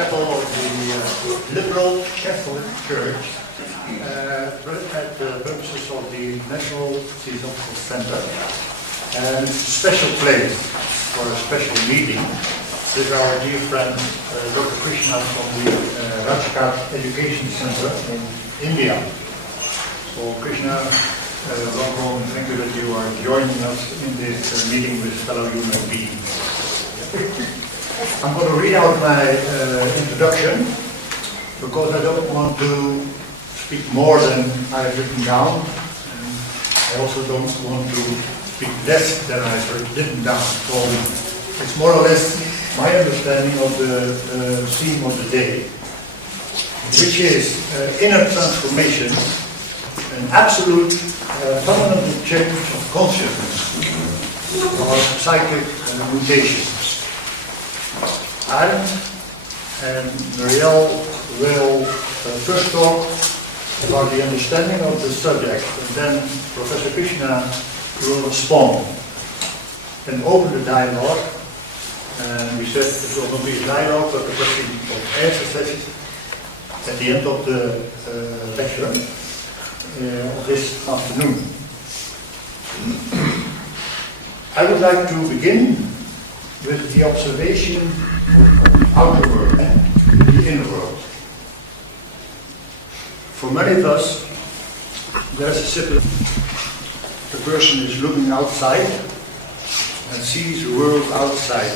chapel of the liberal Catholic Church at the purposes of the National Theosophical Center. And it's a special place for a special meeting with our dear friend Dr. Krishna from the Rajghat Education Center in India. So Krishna, welcome, thank you that you are joining us in this meeting with fellow human beings. I'm going to read out my introduction because I don't want to speak more than I've written down, and I also don't want to speak less than I've written down. So it's more or less my understanding of the theme of the day, which is inner transformation, an absolute fundamental change of consciousness, or psychic mutations. And Muriel will first talk about the understanding of the subject, and then Professor Krishna will respond and open the dialogue. And we said it will not be a dialogue, but a question of answer session at the end of the lecture of this afternoon. I would like to begin with the observation of the outer world and the inner world. For many of us, there's a simple: the person is looking outside and sees the world outside.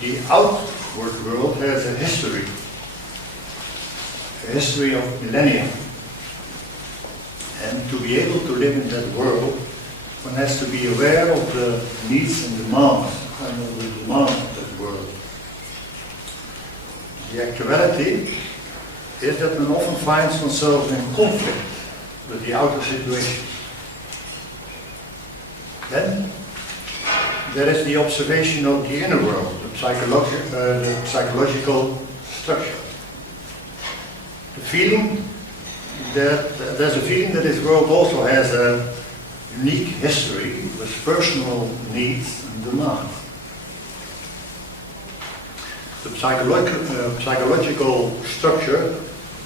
The outward world has a history of millennia. And to be able to live in that world, one has to be aware of the needs and demands, and of the demands of that world. The actuality is that one often finds oneself in conflict with the outer situation. Then there is the observation of the inner world, the psychological structure. The feeling that there's a feeling that this world also has a unique history with personal needs and demands. The psychological structure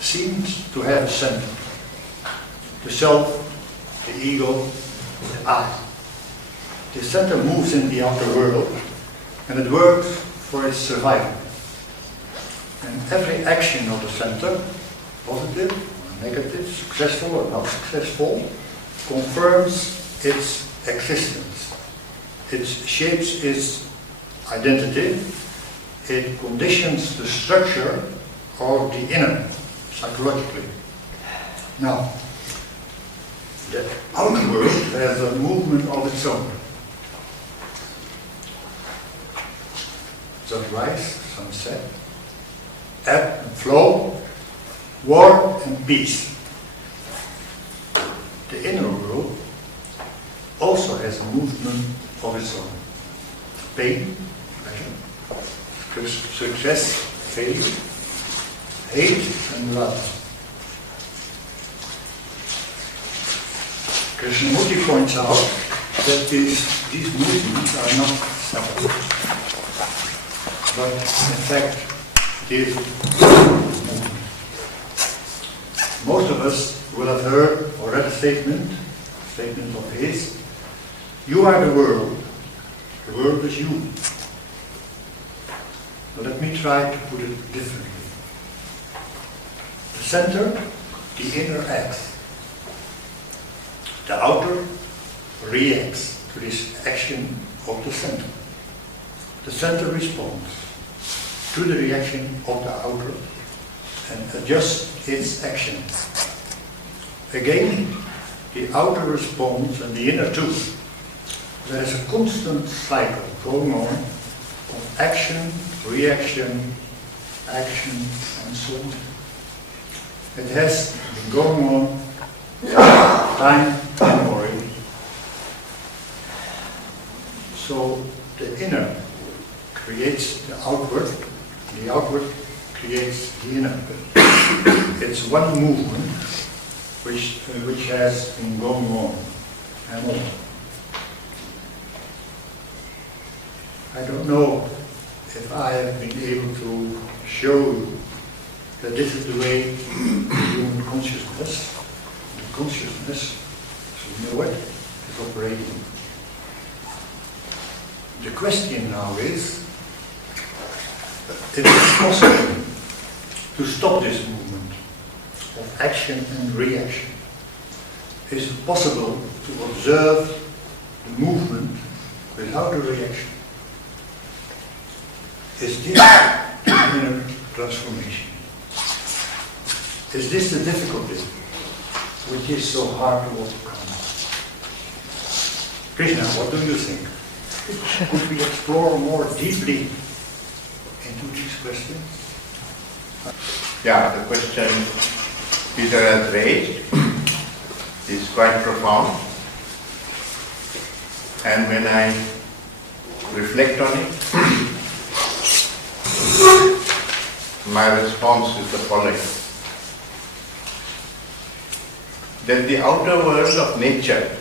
seems to have a center: the self, the ego, the I. The center moves in the outer world, and it works for its survival. And every action of the center, positive or negative, successful or not successful, confirms its existence. It shapes its identity. It conditions the structure of the inner, psychologically. Now, the outer world has a movement of its own. Sunrise, sunset, ebb and flow, war and peace. The inner world also has a movement of its own. Pain, pleasure, success, failure, hate and love. Krishnamurti points out that these movements are not separate, but in fact it is movement. Most of us will have heard or read a statement of his: "You are the world is you." But let me try to put it differently. The center, the inner acts. The outer reacts to this action of the center. The center responds to the reaction of the outer and adjusts its action. Again, the outer responds and the inner too. There is a constant cycle going on of action, reaction, action, and so on. It has been going on time immemorial. So the inner creates the outward creates the inner. It's one movement which has been going on and on. I don't know if I have been able to show you that this is the way human consciousness, so you know it, is operating. The question now is, if it's possible to stop this movement of action and reaction. Is it possible to observe the movement without a reaction? Is this inner transformation? Is this the difficulty which is so hard to overcome? Krishna, what do you think? Could we explore more deeply into these questions? Yeah, the question Peter has raised is quite profound, and when I reflect on it, my response is the following: that the outer world of nature,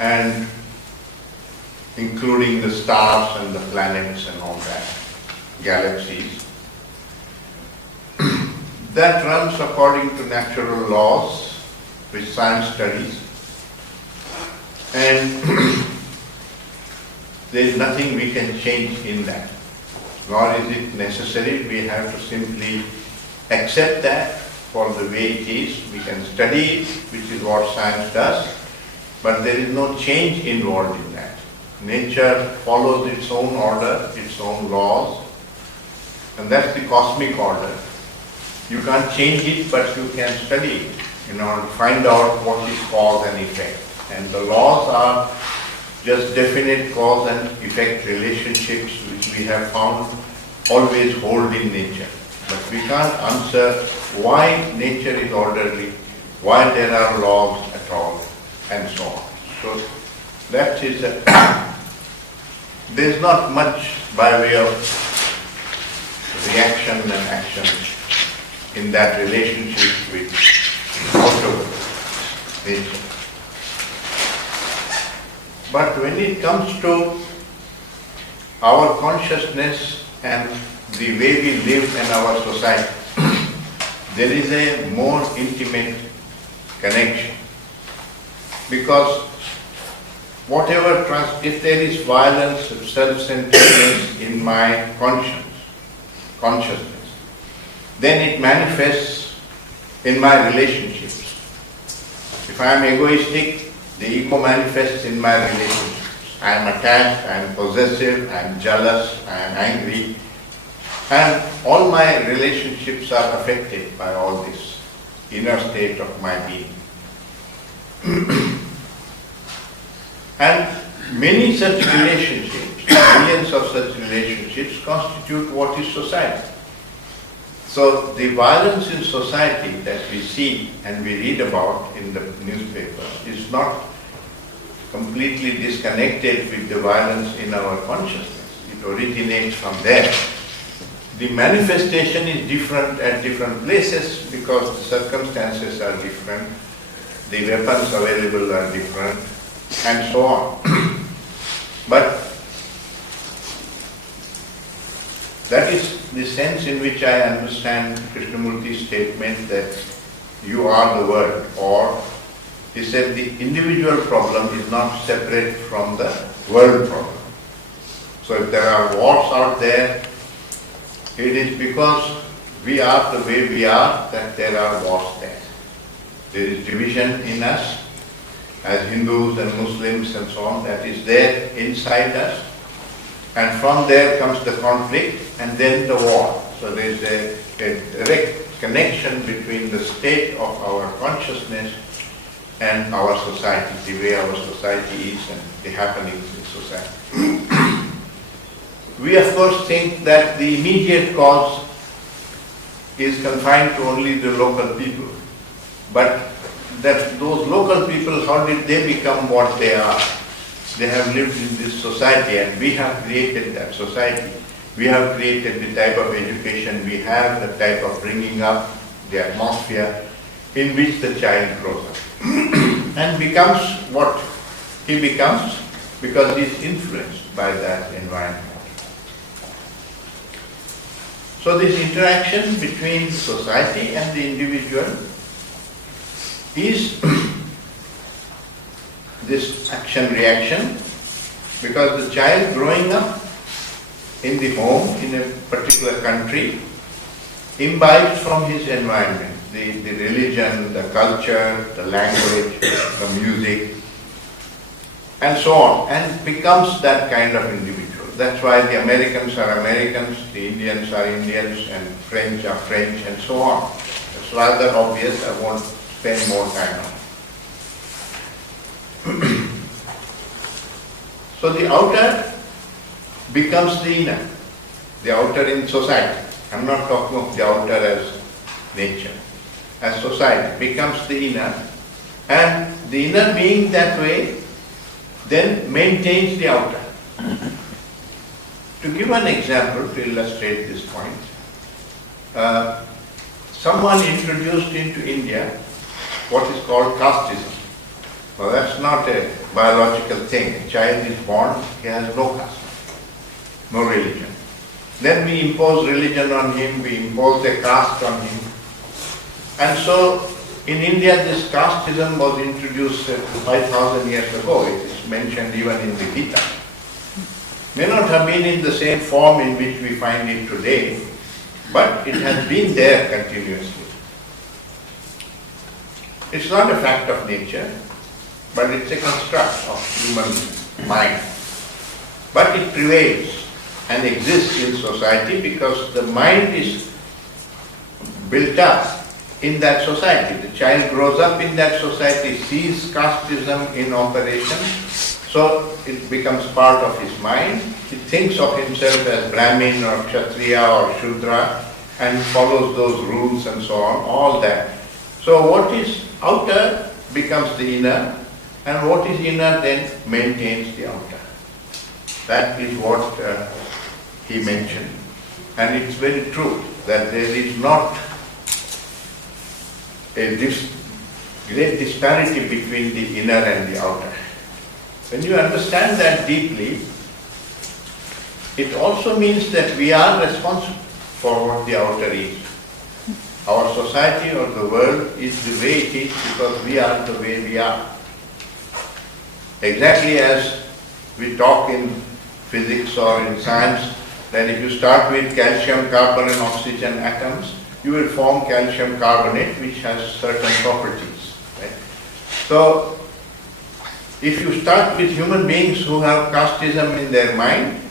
and including the stars and the planets and all that, galaxies, that runs according to natural laws, which science studies, and there is nothing we can change in that, nor is it necessary. We have to simply accept that for the way it is. We can study it, which is what science does, but there is no change involved in that. Nature follows its own order, its own laws, and that's the cosmic order. You can't change it, but you can study it in order to find out what is cause and effect. And the laws are just definite cause and effect relationships which we have found always hold in nature. But we can't answer why nature is orderly, why there are laws at all, and so on. So that is there is not much by way of reaction and action in that relationship with outer nature. But when it comes to our consciousness and the way we live in our society, there is a more intimate connection. Because whatever, if there is violence, self-centeredness in my consciousness, then it manifests in my relationships. If I am egoistic, the ego manifests in my relationships. I am attached, I am possessive, I am jealous, I am angry, and all my relationships are affected by all this inner state of my being. And many such relationships, millions of such relationships constitute what is society. So the violence in society that we see and we read about in the newspapers is not completely disconnected with the violence in our consciousness. It originates from there. The manifestation is different at different places because the circumstances are different, the weapons available are different, and so on. But that is the sense in which I understand Krishnamurti's statement that you are the world, or he said the individual problem is not separate from the world problem. So if there are wars out there, it is because we are the way we are that there are wars there. There is division in us as Hindus and Muslims and so on, that is there inside us. And from there comes the conflict and then the war. So there is a direct connection between the state of our consciousness and our society, the way our society is and the happenings in society. We of course think that the immediate cause is confined to only the local people. But that those local people, how did they become what they are? They have lived in this society and we have created that society. We have created the type of education we have, the type of bringing up, the atmosphere in which the child grows up and becomes what he becomes because he is influenced by that environment. So this interaction between society and the individual is this action-reaction, because the child growing up in the home in a particular country imbibes from his environment, the religion, the culture, the language, the music, and so on, and becomes that kind of individual. That's why the Americans are Americans, the Indians are Indians, and French are French, and so on. It's rather obvious, I won't spend more time on it. So the outer becomes the inner, the outer in society. I'm not talking of the outer as nature. As society becomes the inner, and the inner being that way then maintains the outer. To give an example to illustrate this point, someone introduced into India what is called casteism. Well, that's not a biological thing. A child is born, he has no caste, no religion. Then we impose religion on him, we impose a caste on him. And so in India this casteism was introduced 5,000 years ago. It is mentioned even in the Gita. May not have been in the same form in which we find it today, but it has been there continuously. It's not a fact of nature, but it's a construct of human mind. But it prevails and exists in society because the mind is built up in that society. The child grows up in that society, sees casteism in operation, so it becomes part of his mind. He thinks of himself as Brahmin or Kshatriya or Shudra and follows those rules and so on, all that. So what is outer becomes the inner, and what is inner then maintains the outer. That is what he mentioned. And it's very true that there is not a great disparity between the inner and the outer. When you understand that deeply, it also means that we are responsible for what the outer is. Our society or the world is the way it is because we are the way we are. Exactly as we talk in physics or in science, that if you start with calcium, carbon and oxygen atoms, you will form calcium carbonate which has certain properties. Right? So, if you start with human beings who have casteism in their mind,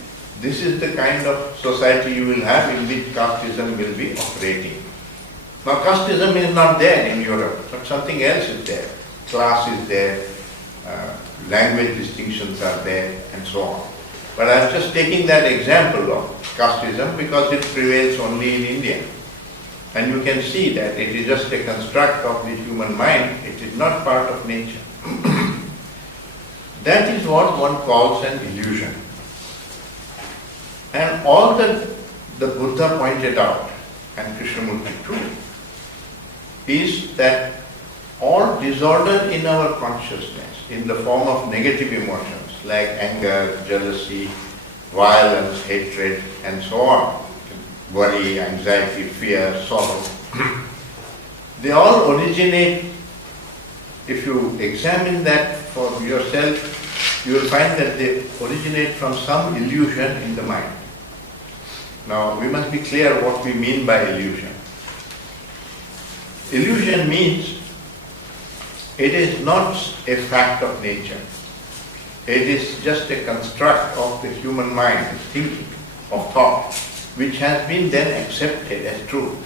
this is the kind of society you will have in which casteism will be operating. Now casteism is not there in Europe, but something else is there. Class is there, language distinctions are there, and so on. But I am just taking that example of casteism because it prevails only in India. And you can see that it is just a construct of the human mind, it is not part of nature. That is what one calls an illusion. And all that the Buddha pointed out, and Krishnamurti too, is that all disorder in our consciousness, in the form of negative emotions like anger, jealousy, violence, hatred, and so on, worry, anxiety, fear, sorrow, they all originate. If you examine that for yourself, you will find that they originate from some illusion in the mind. Now, we must be clear what we mean by illusion. Illusion means it is not a fact of nature. It is just a construct of the human mind, thinking, of thought, which has been then accepted as truth.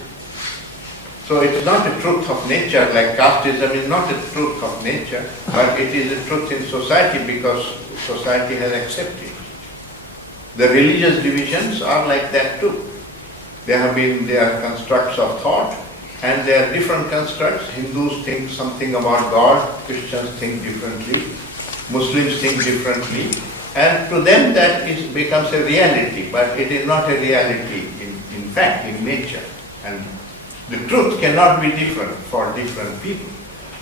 So it is not a truth of nature, like casteism is not a truth of nature, but it is a truth in society because society has accepted it. The religious divisions are like that too. They are constructs of thought, and they are different constructs. Hindus think something about God, Christians think differently, Muslims think differently, and to them that becomes a reality, but it is not a reality in fact, in nature. And the truth cannot be different for different people.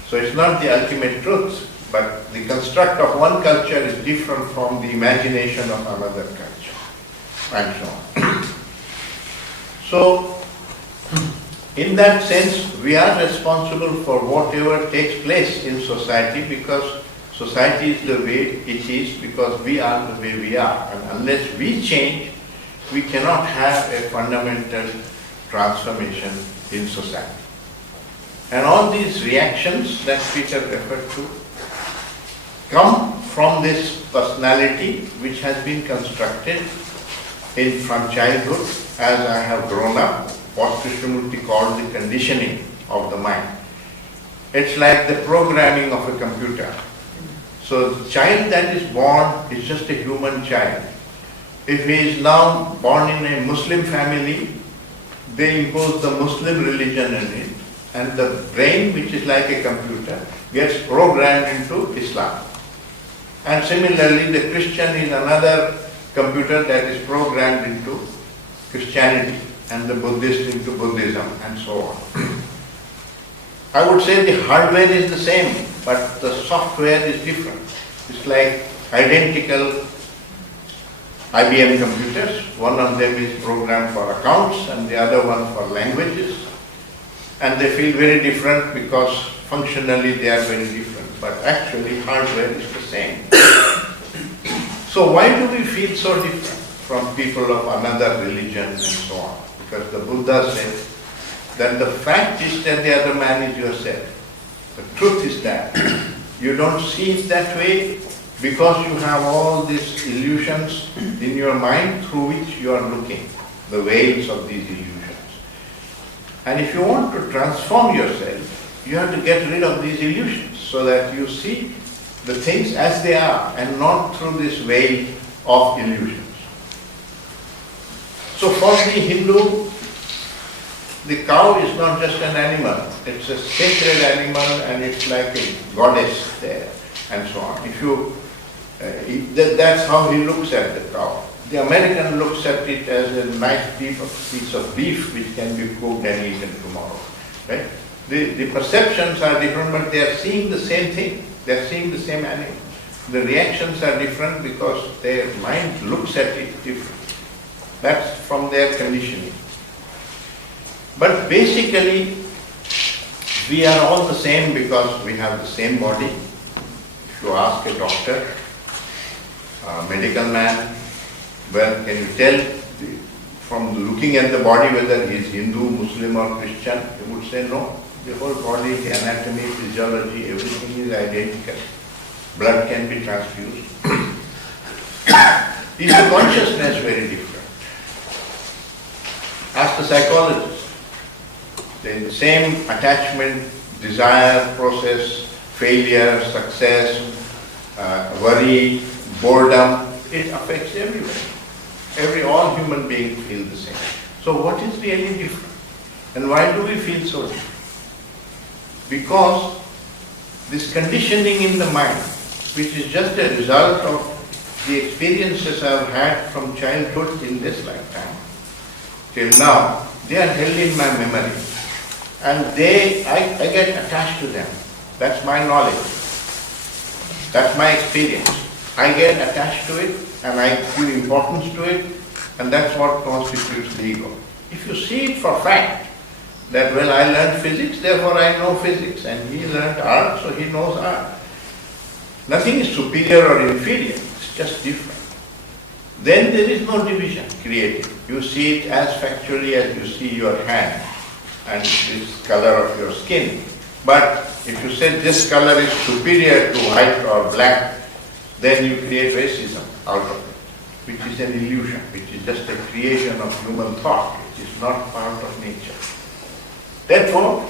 So it's not the ultimate truth, but the construct of one culture is different from the imagination of another culture, and so on. So, in that sense, we are responsible for whatever takes place in society, because society is the way it is because we are the way we are. And unless we change, we cannot have a fundamental transformation in society. And all these reactions that Peter referred to come from this personality which has been constructed from childhood as I have grown up, what Krishnamurti called the conditioning of the mind. It's like the programming of a computer. So the child that is born is just a human child. If he is now born in a Muslim family, they impose the Muslim religion in it, and the brain, which is like a computer, gets programmed into Islam. And similarly, the Christian is another computer that is programmed into Christianity, and the Buddhist into Buddhism, and so on. I would say the hardware is the same, but the software is different. It's like identical IBM computers. One of them is programmed for accounts and the other one for languages. And they feel very different because functionally they are very different. But actually hardware is the same. So why do we feel so different from people of another religion and so on? Because the Buddha said that the fact is that the other man is yourself. The truth is that you don't see it that way because you have all these illusions in your mind through which you are looking, the veils of these illusions. And if you want to transform yourself, you have to get rid of these illusions so that you see the things as they are and not through this veil of illusions. So for the Hindu, the cow is not just an animal, it's a sacred animal and it's like a goddess there and so on. If you, that's how he looks at the cow. The American looks at it as a nice piece of beef which can be cooked and eaten tomorrow. Right? The perceptions are different, but they are seeing the same thing. They are seeing the same animal. The reactions are different because their mind looks at it differently. That's from their conditioning. But basically, we are all the same because we have the same body. If you ask a doctor, a medical man, well, can you tell from looking at the body whether he is Hindu, Muslim or Christian? He would say no. The whole body, the anatomy, physiology, everything is identical. Blood can be transfused. Is the consciousness very different? Ask the psychologist. The same attachment, desire, process, failure, success, worry, boredom, it affects everyone. All human beings feel the same. So what is really different? And why do we feel so different? Because this conditioning in the mind, which is just a result of the experiences I've had from childhood in this lifetime, till now, they are held in my memory. And I get attached to them. That's my knowledge. That's my experience. I get attached to it and I give importance to it, and that's what constitutes the ego. If you see it for fact, that well, I learned physics, therefore I know physics, and he learned art, so he knows art. Nothing is superior or inferior, it's just different. Then there is no division created. You see it as factually as you see your hand and this color of your skin. But if you say this color is superior to white or black, then you create racism out of it, which is an illusion, which is just a creation of human thought, which is not part of nature. Therefore,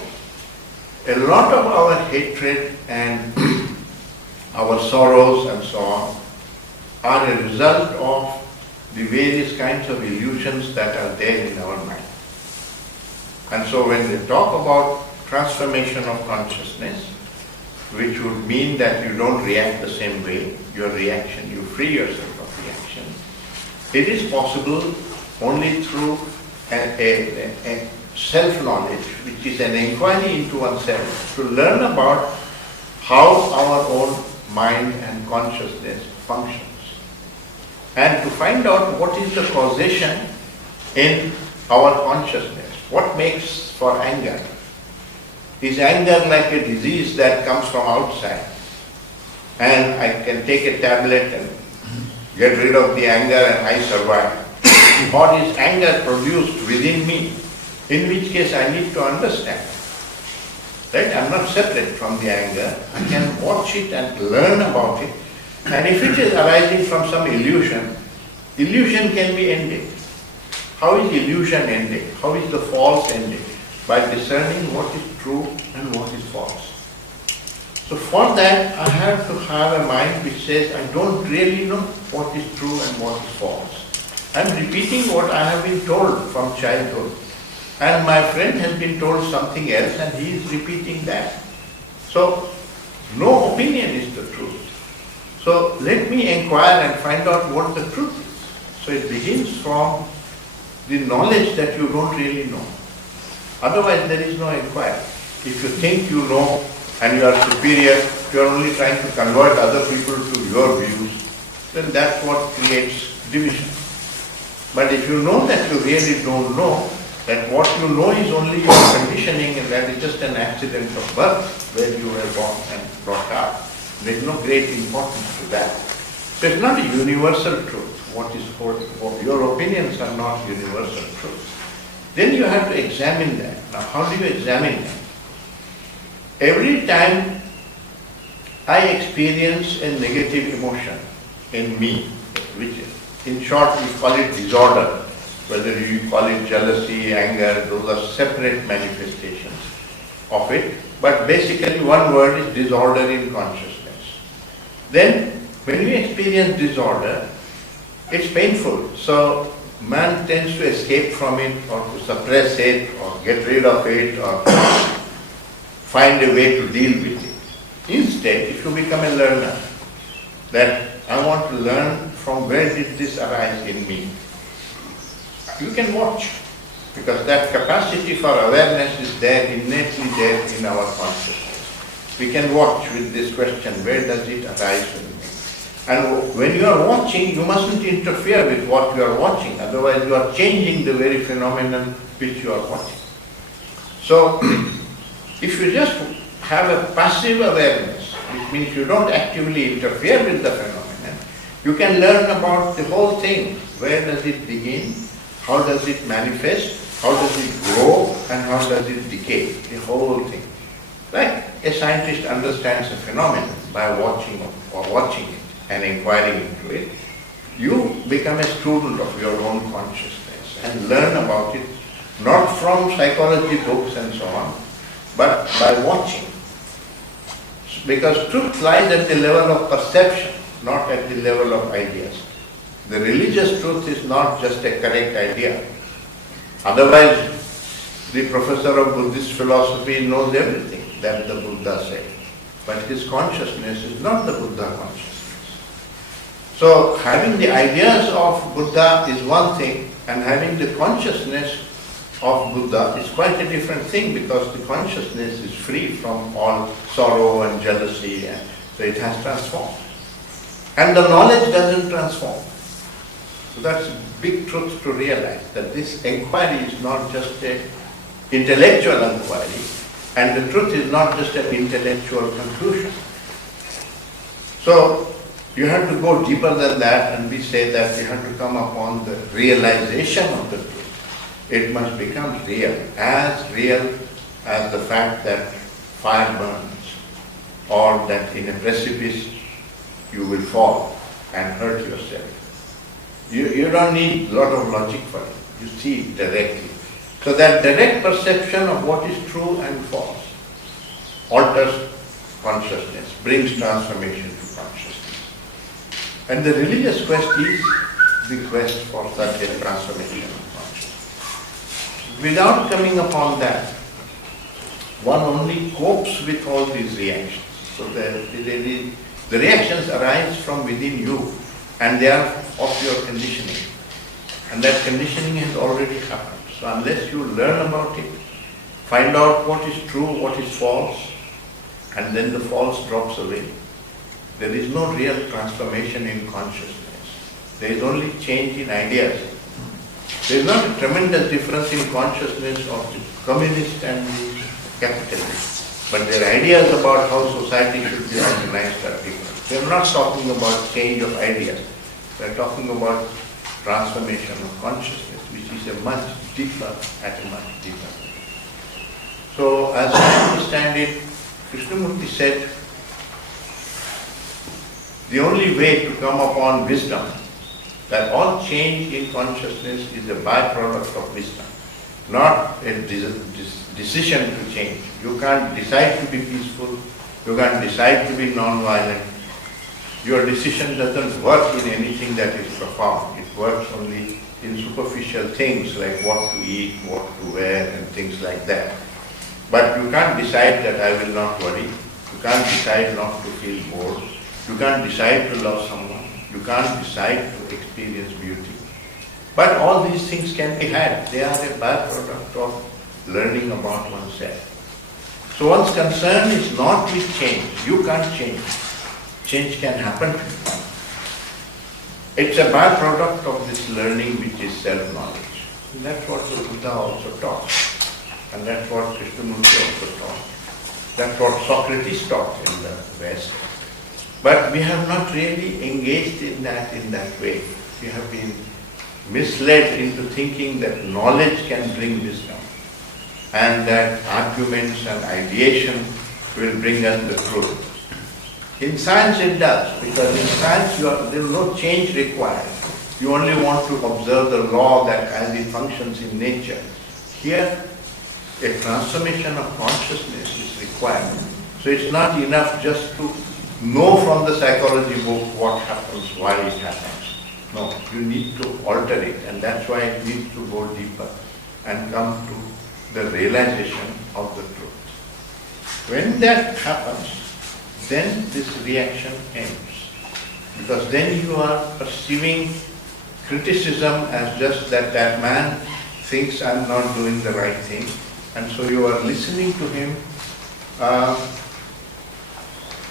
a lot of our hatred and our sorrows and so on are a result of the various kinds of illusions that are there in our mind. And so when they talk about transformation of consciousness, which would mean that you don't react the same way, your reaction, you free yourself of reaction, it is possible only through a self-knowledge, which is an inquiry into oneself, to learn about how our own mind and consciousness functions, and to find out what is the causation in our consciousness. What makes for anger? Is anger like a disease that comes from outside? And I can take a tablet and get rid of the anger and I survive. Or is anger produced within me? In which case I need to understand. Right? I'm not separate from the anger. I can watch it and learn about it. And if it is arising from some illusion, illusion can be ended. How is illusion ended? How is the false ended? By discerning what is true and what is false. So for that, I have to have a mind which says, I don't really know what is true and what is false. I'm repeating what I have been told from childhood, and my friend has been told something else and he is repeating that. So no opinion is the truth. So let me inquire and find out what the truth is. So it begins from the knowledge that you don't really know. Otherwise there is no inquiry. If you think you know and you are superior, you are only trying to convert other people to your views, then that's what creates division. But if you know that you really don't know, that what you know is only your conditioning and that is just an accident of birth where you were born and brought up, there is no great importance to that. So it's not a universal truth. What is your opinions are not universal truths. Then you have to examine that. Now how do you examine that? Every time I experience a negative emotion in me, which in short we call it disorder, whether you call it jealousy, anger, those are separate manifestations of it, but basically one word is disorder in consciousness. Then when we experience disorder, it's painful, so man tends to escape from it or to suppress it or get rid of it or find a way to deal with it. Instead, if you become a learner, that I want to learn from where did this arise in me, you can watch, because that capacity for awareness is there, innately there in our consciousness. We can watch with this question, where does it arise in me? And when you are watching, you mustn't interfere with what you are watching, otherwise you are changing the very phenomenon which you are watching. So, if you just have a passive awareness, which means you don't actively interfere with the phenomenon, you can learn about the whole thing. Where does it begin? How does it manifest? How does it grow? And how does it decay? The whole thing. Like a scientist understands a phenomenon by watching it and inquiring into it. You become a student of your own consciousness and learn about it, not from psychology books and so on, but by watching. Because truth lies at the level of perception, not at the level of ideas. The religious truth is not just a correct idea. Otherwise, the professor of Buddhist philosophy knows everything that the Buddha said. But his consciousness is not the Buddha consciousness. So having the ideas of Buddha is one thing, and having the consciousness of Buddha is quite a different thing, because the consciousness is free from all sorrow and jealousy, and so it has transformed. And the knowledge doesn't transform. So that's a big truth to realize, that this inquiry is not just an intellectual inquiry, and the truth is not just an intellectual conclusion. So you have to go deeper than that, and we say that you have to come upon the realization of the truth. It must become real as the fact that fire burns, or that in a precipice you will fall and hurt yourself. You don't need a lot of logic for it. You see it directly. So that direct perception of what is true and false alters consciousness, brings transformation to consciousness. And the religious quest is the quest for such a transformation of consciousness. Without coming upon that, one only copes with all these reactions. So the reactions arise from within you, and they are of your conditioning. And that conditioning has already happened. So unless you learn about it, find out what is true, what is false, and then the false drops away, there is no real transformation in consciousness. There is only change in ideas. There is not a tremendous difference in consciousness of the communist and the capitalist. But their ideas about how society should be organized are different. They are not talking about change of ideas. They are talking about transformation of consciousness, which is a much deeper, at a much deeper level. So, as I understand it, Krishnamurti said, the only way to come upon wisdom, that all change in consciousness is a byproduct of wisdom, not a decision to change. You can't decide to be peaceful, you can't decide to be non-violent. Your decision doesn't work in anything that is profound. It works only in superficial things like what to eat, what to wear, and things like that. But you can't decide that I will not worry. You can't decide not to feel bored. You can't decide to love someone. You can't decide to experience beauty. But all these things can be had. They are a byproduct of learning about oneself. So one's concern is not with change. You can't change. Change can happen to you. It's a byproduct of this learning which is self-knowledge. And that's what the Buddha also taught. And that's what Krishnamurti also taught. That's what Socrates taught in the West. But we have not really engaged in that way. We have been misled into thinking that knowledge can bring wisdom and that arguments and ideation will bring us the truth. In science it does, because in science there is no change required. You only want to observe the law that as it functions in nature. Here, a transformation of consciousness is required. So it's not enough just to know from the psychology book what happens, why it happens. No, you need to alter it, and that's why it needs to go deeper and come to the realization of the truth. When that happens, then this reaction ends. Because then you are perceiving criticism as just that man thinks I'm not doing the right thing, and so you are listening to him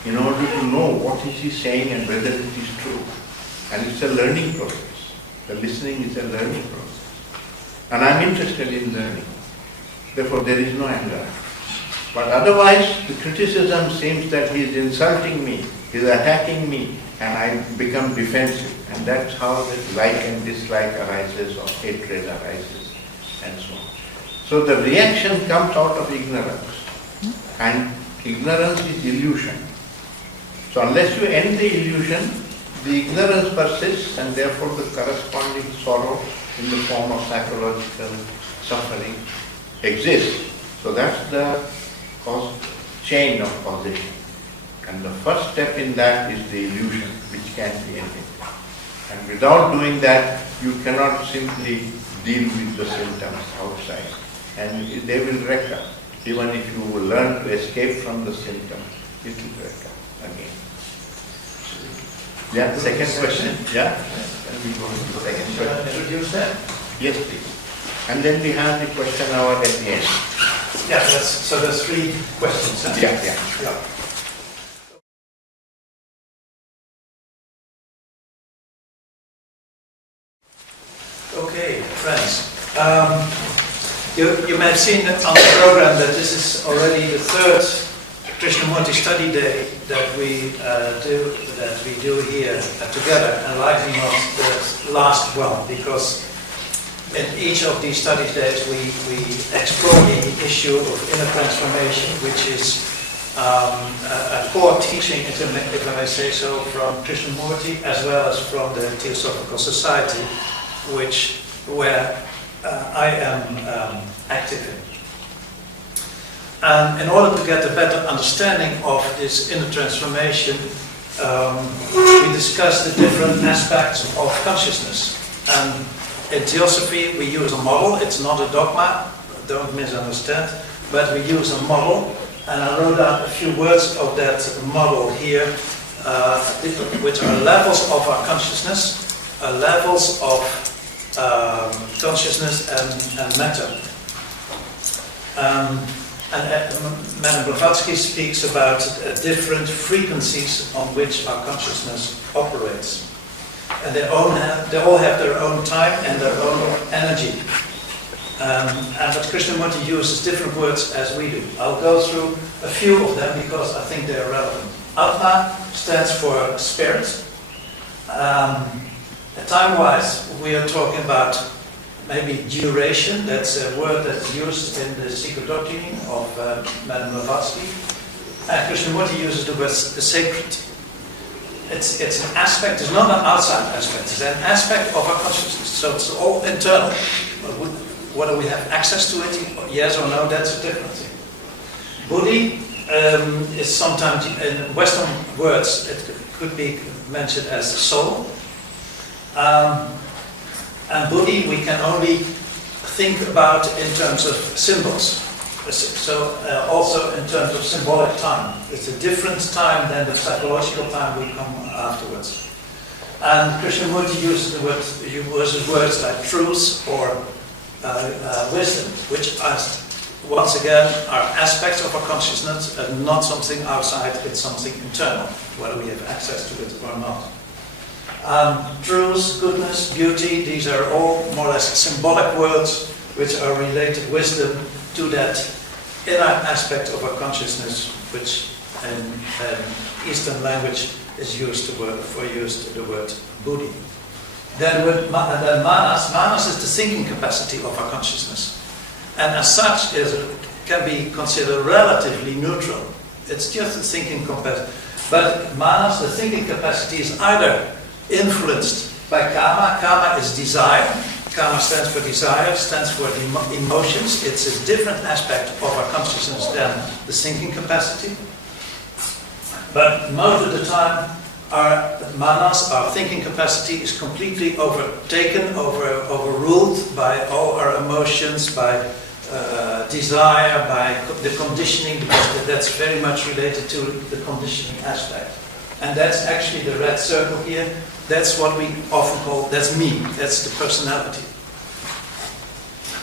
in order to know what is he saying and whether it is true. And it's a learning process. The listening is a learning process. And I'm interested in learning. Therefore there is no anger. But otherwise the criticism seems that he is insulting me, he is attacking me, and I become defensive. And that's how the like and dislike arises, or hatred arises, and so on. So the reaction comes out of ignorance. And ignorance is illusion. So unless you end the illusion, the ignorance persists, and therefore the corresponding sorrow in the form of psychological suffering exists. So that's the chain of causation. And the first step in that is the illusion, which can be ended. And without doing that, you cannot simply deal with the symptoms outside. And they will recur. Even if you will learn to escape from the symptom, it will recur again. Yeah, the second question. Yeah? Then we go to the second question. Introduce that? Yes, please. And then we have the question hour at the end. Yeah, so there's 3 questions. Huh? Yeah. Okay, friends. You may have seen on the program that this is already the 3rd Krishnamurti Study Day that we do here together, and likely not the last one, because in each of these study days we explore the issue of inner transformation, which is a core teaching, if I may say so, from Krishnamurti as well as from the Theosophical Society, where I am active in. And in order to get a better understanding of this inner transformation, we discuss the different aspects of consciousness. And in Theosophy we use a model. It's not a dogma, don't misunderstand, but we use a model. And I wrote down a few words of that model here, which are levels of our consciousness, levels of consciousness and matter. And Madame Blavatsky speaks about different frequencies on which our consciousness operates. And they all have their own time and their own energy. But Krishnamurti uses different words as we do. I'll go through a few of them because I think they are relevant. Atma stands for spirit. Time-wise, we are talking about maybe duration. That's a word that's used in the secret doctrine of Madame Blavatsky. And Krishnamurti uses the word the sacred. It's an aspect, it's not an outside aspect, it's an aspect of our consciousness. So it's all internal. Whether we have access to it, yes or no, that's a different thing. Buddhi is sometimes, in Western words, it could be mentioned as the soul. And Buddhi we can only think about in terms of symbols. So also in terms of symbolic time. It's a different time than the psychological time we come afterwards. And Krishnamurti uses words like truth or wisdom, which are, once again, are aspects of our consciousness and not something outside, it's something internal, whether we have access to it or not. Truth, goodness, beauty, these are all more or less symbolic words which are related wisdom to that inner aspect of our consciousness, which in Eastern language is used the word buddhi. Then with manas is the thinking capacity of our consciousness. And as such, can be considered relatively neutral. It's just a thinking capacity. But manas, the thinking capacity, is either influenced by karma. Karma is desire. Karma stands for desire, stands for emotions. It's a different aspect of our consciousness than the thinking capacity. But most of the time, our manas, our thinking capacity, is completely overtaken, overruled by all our emotions, by desire, by the conditioning, because that's very much related to the conditioning aspect. And that's actually the red circle here. That's what we often call, that's me, that's the personality.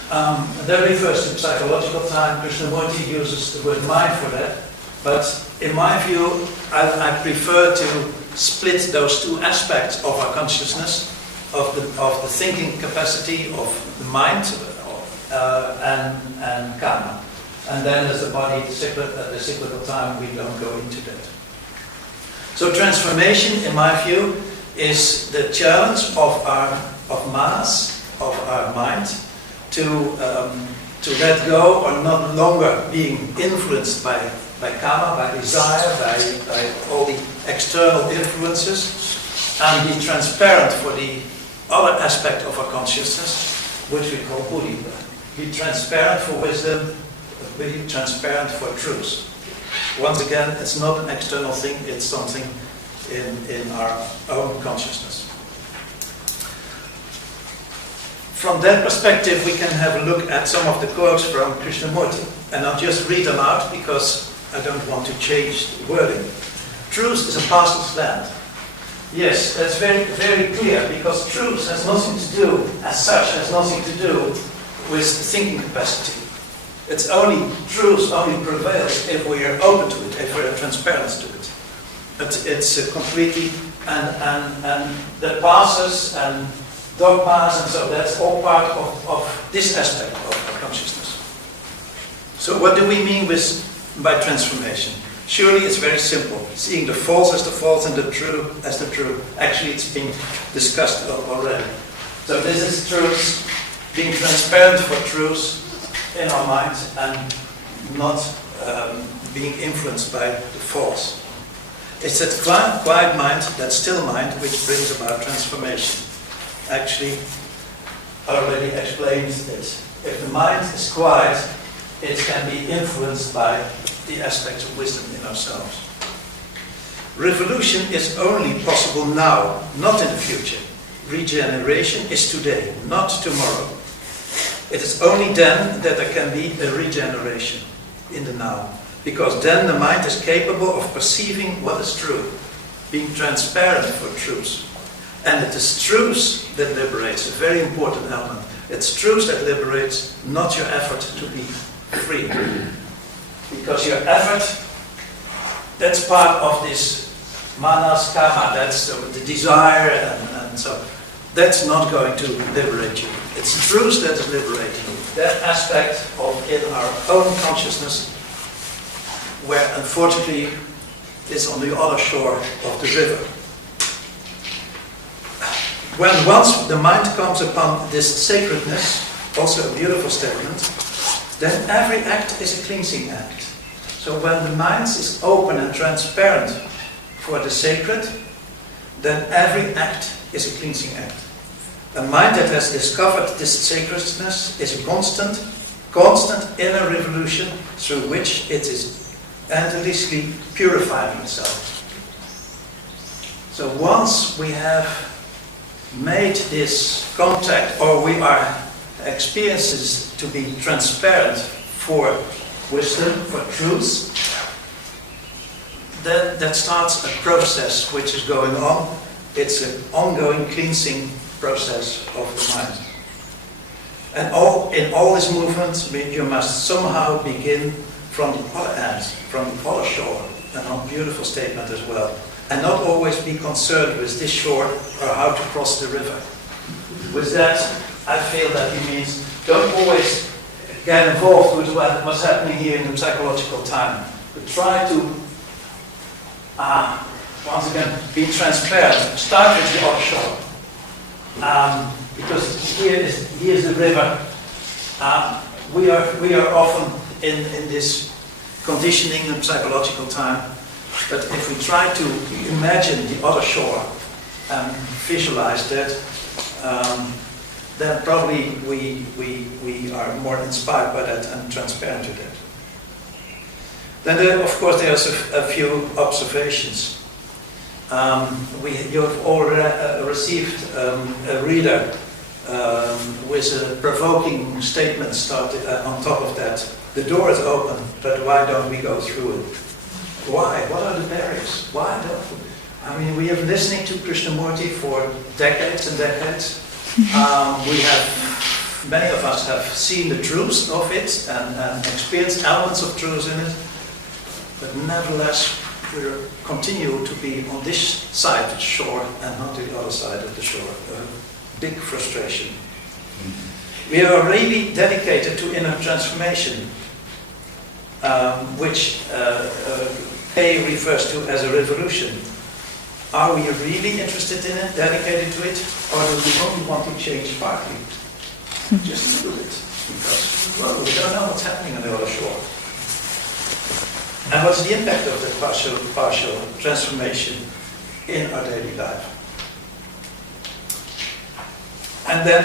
That refers to psychological time. Krishnamurti uses the word mind for that. But in my view, I prefer to split those two aspects of our consciousness, of the thinking capacity of the mind and karma. And then as the body, the cyclical time, we don't go into that. So transformation, in my view, is the challenge of manas, of our mind, to let go or not longer being influenced by karma, by desire, by all the external influences, and be transparent for the other aspect of our consciousness, which we call buddhi. Be transparent for wisdom, be transparent for truth. Once again, it's not an external thing, it's something in our own consciousness. From that perspective, we can have a look at some of the quotes from Krishnamurti. And I'll just read them out because I don't want to change the wording. Truth is a parcel's land. Yes, that's very, very clear, because truth has nothing to do, as such, has nothing to do with thinking capacity. It's only, truth only prevails if we are open to it, if we are transparent to it. It's completely, and the passes and dogmas, and so that's all part of this aspect of our consciousness. So what do we mean by transformation? Surely it's very simple. Seeing the false as the false and the true as the true. Actually, it's been discussed already. So this is truth, being transparent for truth in our mind and not being influenced by the false. It's that quiet mind, that still mind, which brings about transformation. Actually, I already explained this. If the mind is quiet, it can be influenced by the aspects of wisdom in ourselves. Revolution is only possible now, not in the future. Regeneration is today, not tomorrow. It is only then that there can be a regeneration in the now, because then the mind is capable of perceiving what is true, being transparent for truth. And it is truth that liberates, a very important element. It's truth that liberates, not your effort to be free. Because your effort, that's part of this manas, karma, that's the desire, and so that's not going to liberate you. It's truth that is liberating. That aspect of in our own consciousness, where unfortunately is on the other shore of the river. When once the mind comes upon this sacredness, also a beautiful statement, then every act is a cleansing act. So when the mind is open and transparent for the sacred, then every act is a cleansing act. A mind that has discovered this sacredness is a constant inner revolution through which it is endlessly purifying itself. So once we have made this contact, or we are experiences to be transparent for wisdom, for truth, then that starts a process which is going on. It's an ongoing cleansing process of the mind. And in all this movement, you must somehow begin from the other end, from the other shore. A beautiful statement as well. And not always be concerned with this shore or how to cross the river. With that, I feel that he means don't always get involved with what's happening here in the psychological time. But try to, once again, be transparent. Start with the other shore. Because here is the river. We are often in this conditioning in psychological time. But if we try to imagine the other shore and visualize that, then probably we are more inspired by that and transparent to that. Then, of course, there's a few observations. You have all received a reader with a provoking statement started on top of that. The door is open, but why don't we go through it? Why? What are the barriers? Why don't we? I mean, we have listening to Krishnamurti for decades and decades. Many of us have seen the truths of it and experienced elements of truth in it, but nevertheless, we continue to be on this side of the shore and not the other side of the shore. A big frustration. We are really dedicated to inner transformation, which A refers to as a revolution. Are we really interested in it, dedicated to it, or do we only want to change partly? Just a little bit, because, well, we don't know what's happening on the other shore. And what's the impact of that partial transformation in our daily life? And then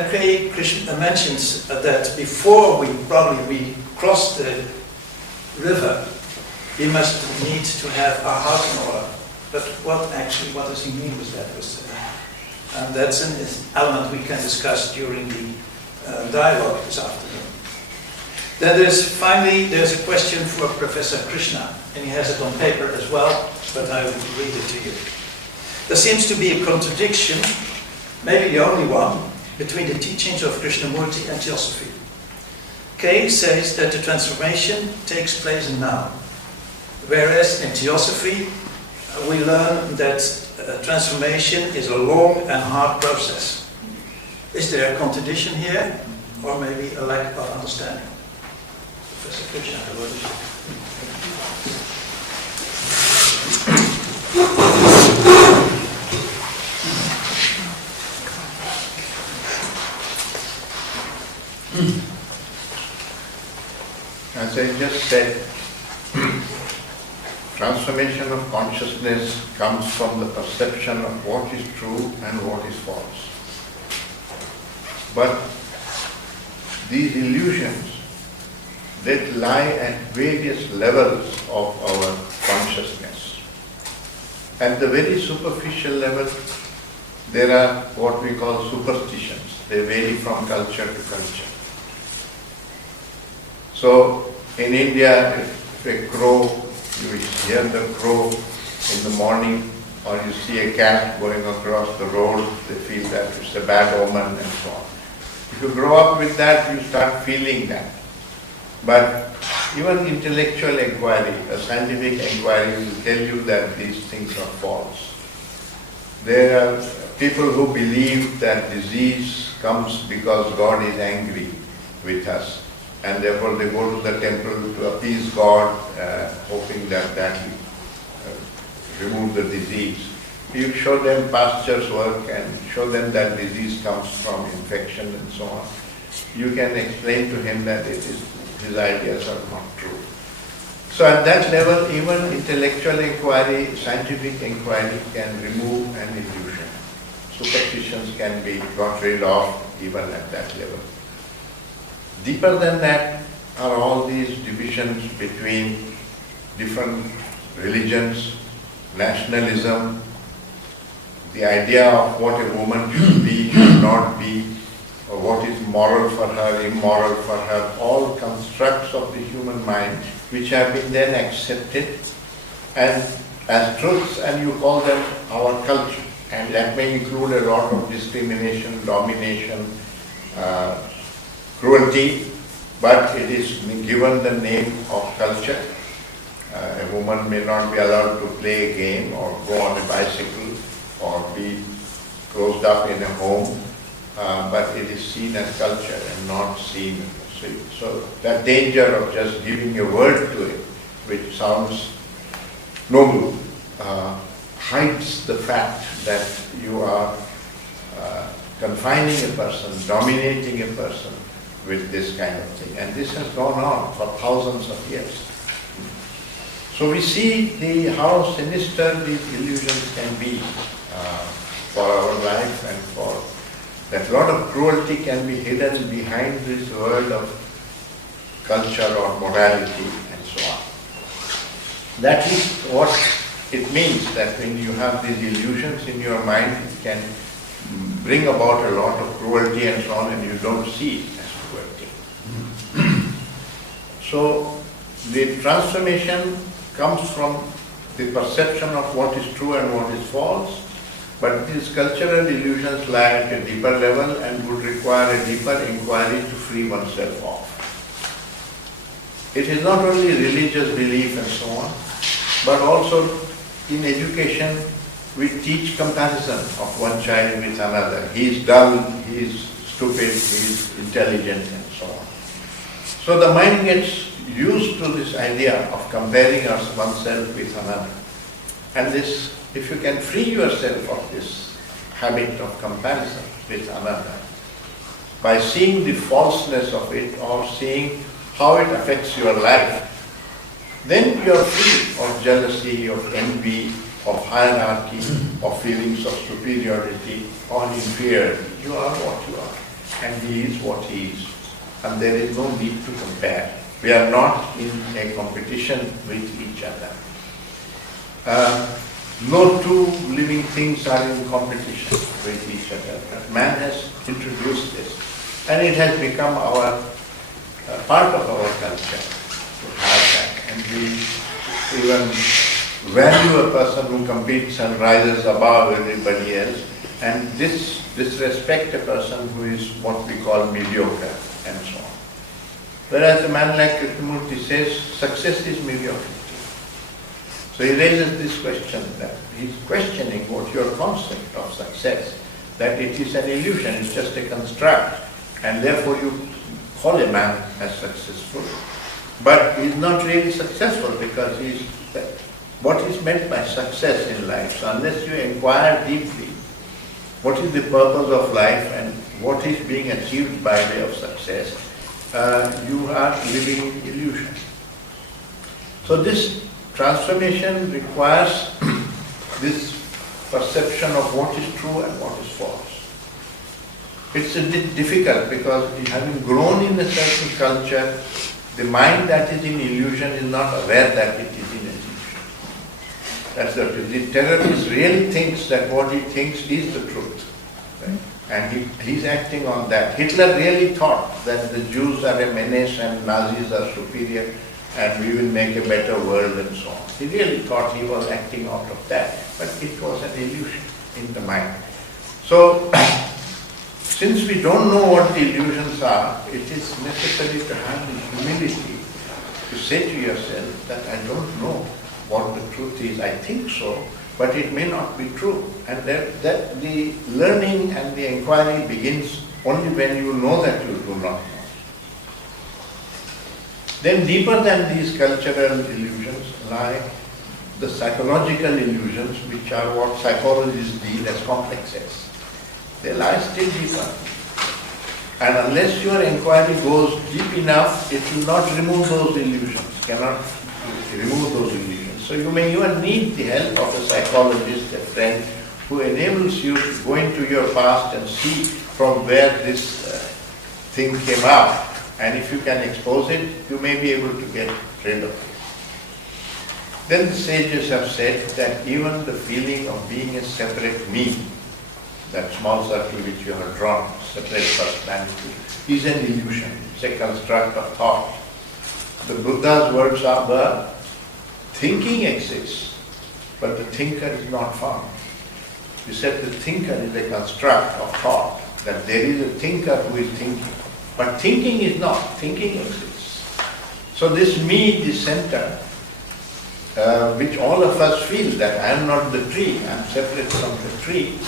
Krishna mentions that before we cross the river, we must need to have our house in order. But what does he mean with that? And that's an element we can discuss during the dialogue this afternoon. Then there's a question for Professor Krishna, and he has it on paper as well, but I will read it to you. There seems to be a contradiction, maybe the only one, between the teachings of Krishnamurti and Theosophy. K says that the transformation takes place now, whereas in Theosophy we learn that transformation is a long and hard process. Is there a contradiction here, or maybe a lack of understanding? Professor Krishna, what is it? As I just said, transformation of consciousness comes from the perception of what is true and what is false. But these illusions that lie at various levels of our consciousness. At the very superficial level, there are what we call superstitions. They vary from culture to culture. So in India, if a crow, you hear the crow in the morning, or you see a cat going across the road, they feel that it's a bad omen and so on. If you grow up with that, you start feeling that. But even intellectual inquiry, a scientific inquiry will tell you that these things are false. There are people who believe that disease comes because God is angry with us, and therefore they go to the temple to appease God, hoping that will remove the disease. You show them pastor's work and show them that disease comes from infection and so on. You can explain to him that his ideas are not true. So at that level, even intellectual inquiry, scientific inquiry can remove an illusion. Superstitions can be got rid of even at that level. Deeper than that are all these divisions between different religions, nationalism, the idea of what a woman should be, should not be, or what is moral for her, immoral for her, all constructs of the human mind which have been then accepted and as truths, and you call them our culture. And that may include a lot of discrimination, domination, cruelty, but it is given the name of culture. A woman may not be allowed to play a game or go on a bicycle or be closed up in a home, but it is seen as culture and not seen. So that danger of just giving a word to it, which sounds noble, hides the fact that you are confining a person, dominating a person with this kind of thing. And this has gone on for thousands of years. So we see how sinister these illusions can be for our life, and for that a lot of cruelty can be hidden behind this world of culture or morality and so on. That is what it means, that when you have these illusions in your mind, it can bring about a lot of cruelty and so on, and you don't see it as cruelty. So the transformation comes from the perception of what is true and what is false, but these cultural illusions lie at a deeper level and would require a deeper inquiry to free oneself off. It is not only religious belief and so on, but also in education we teach comparison of one child with another. He is dull, he is stupid, he is intelligent and so on. So the mind gets used to this idea of comparing oneself with another. And this, if you can free yourself of this habit of comparison with another, by seeing the falseness of it or seeing how it affects your life, then you are free of jealousy, of envy, of hierarchy, of feelings of superiority or inferiority. You are what you are, and he is what he is, and there is no need to compare. We are not in a competition with each other. No two living things are in competition with each other. Man has introduced this, and it has become our part of our culture to have that. And we even value a person who competes and rises above everybody else, and disrespect a person who is what we call mediocre and so on. Whereas a man like Krishnamurti says, success is mediocrity. So he raises this question, that he's questioning what your concept of success, that it is an illusion, it's just a construct, and therefore you call a man as successful. But he's not really successful because what is meant by success in life. So unless you inquire deeply, what is the purpose of life and what is being achieved by way of success, you are living in illusion. So this transformation requires this perception of what is true and what is false. It's a bit difficult because having grown in a certain culture, the mind that is in illusion is not aware that it is in illusion. That's the terrorist really thinks that what he thinks is the truth. Right? And he's acting on that. Hitler really thought that the Jews are a menace and Nazis are superior and we will make a better world and so on. He really thought he was acting out of that, but it was an illusion in the mind. So, since we don't know what the illusions are, it is necessary to have the humility to say to yourself that I don't know what the truth is. I think so, but it may not be true. And that the learning and the inquiry begins only when you know that you do not know. Then deeper than these cultural illusions lie the psychological illusions, which are what psychologists deal as complexes. They lie still deeper. And unless your inquiry goes deep enough, it will not remove those illusions, cannot remove those illusions. So you may even need the help of a psychologist, a friend, who enables you to go into your past and see from where this thing came up. And if you can expose it, you may be able to get rid of it. Then the sages have said that even the feeling of being a separate me, that small circle which you have drawn, separate personality, is an illusion. It's a construct of thought. The Buddha's words are, the thinking exists, but the thinker is not found. You said the thinker is a construct of thought, that there is a thinker who is thinking. But thinking is not, thinking exists. So this me, this center, which all of us feel that I am not the tree, I am separate from the tree,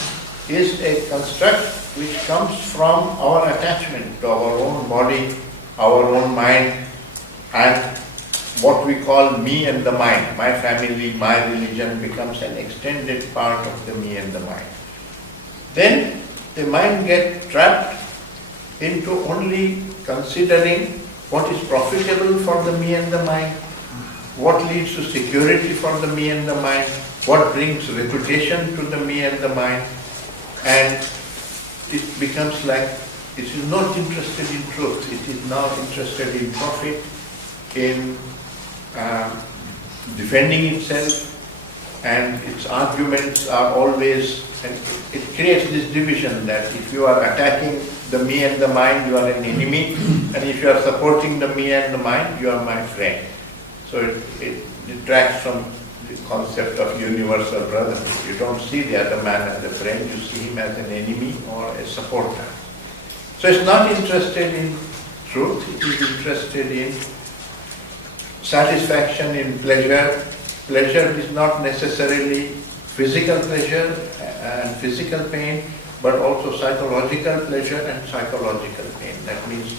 is a construct which comes from our attachment to our own body, our own mind, and what we call me and the mind. My family, my religion becomes an extended part of the me and the mind. Then the mind gets trapped into only considering what is profitable for the me and the mind, what leads to security for the me and the mind, what brings reputation to the me and the mind, and it becomes like it is not interested in truth, it is now interested in profit, in defending itself, and its arguments are always, and it creates this division that if you are attacking the me and the mind, you are an enemy, and if you are supporting the me and the mind, you are my friend. So it detracts from the concept of universal brotherhood. You don't see the other man as a friend, you see him as an enemy or a supporter. So it's not interested in truth, it is interested in satisfaction, in pleasure. Pleasure is not necessarily physical pleasure and physical pain, but also psychological pleasure and psychological pain. That means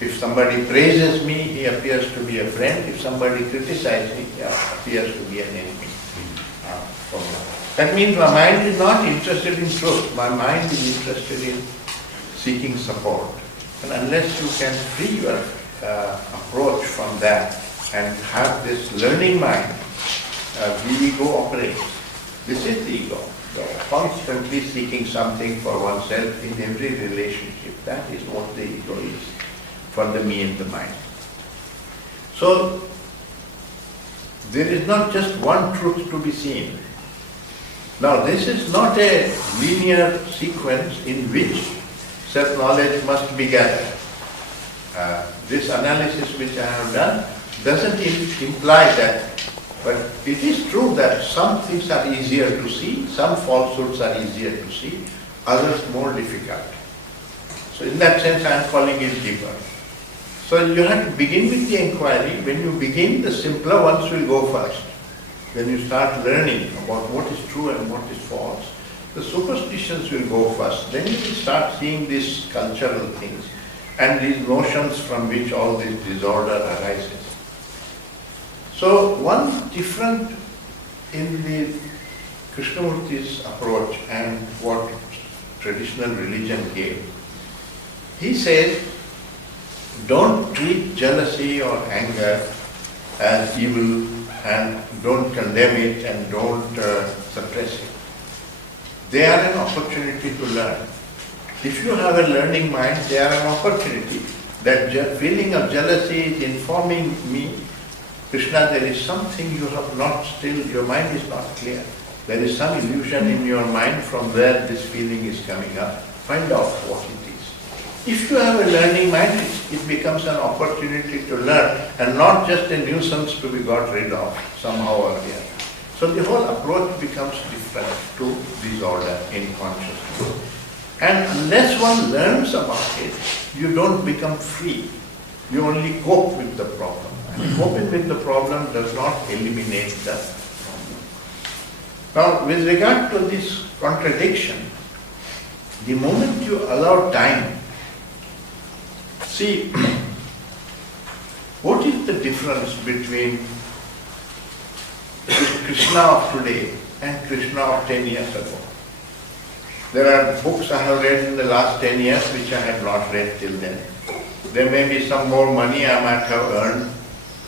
if somebody praises me, he appears to be a friend. If somebody criticizes me, he appears to be an enemy. That means my mind is not interested in truth. My mind is interested in seeking support. And unless you can free your approach from that and have this learning mind, the ego operates. This is the ego. Constantly seeking something for oneself in every relationship. That is what the ego is for the me and the mind. So there is not just one truth to be seen. Now this is not a linear sequence in which self-knowledge must be gathered. This analysis which I have done doesn't imply that, but it is true that some things are easier to see, some falsehoods are easier to see, others more difficult. So in that sense I am calling it deeper. So you have to begin with the inquiry. When you begin, the simpler ones will go first. When you start learning about what is true and what is false, the superstitions will go first. Then you will start seeing these cultural things and these notions from which all this disorder arises. So one different in the Krishnamurti's approach and what traditional religion gave, he said, don't treat jealousy or anger as evil and don't condemn it and don't suppress it. They are an opportunity to learn. If you have a learning mind, they are an opportunity. That feeling of jealousy is informing me, Krishna, there is something you have not still, your mind is not clear. There is some illusion in your mind from where this feeling is coming up. Find out what it is. If you have a learning mind, it becomes an opportunity to learn and not just a nuisance to be got rid of somehow or the other. So the whole approach becomes different to disorder in consciousness. And unless one learns about it, you don't become free. You only cope with the problem. And coping with the problem does not eliminate the problem. Now, with regard to this contradiction, the moment you allow time See, what is the difference between Krishna of today and Krishna of 10 years ago? There are books I have read in the last 10 years which I had not read till then. There may be some more money I might have earned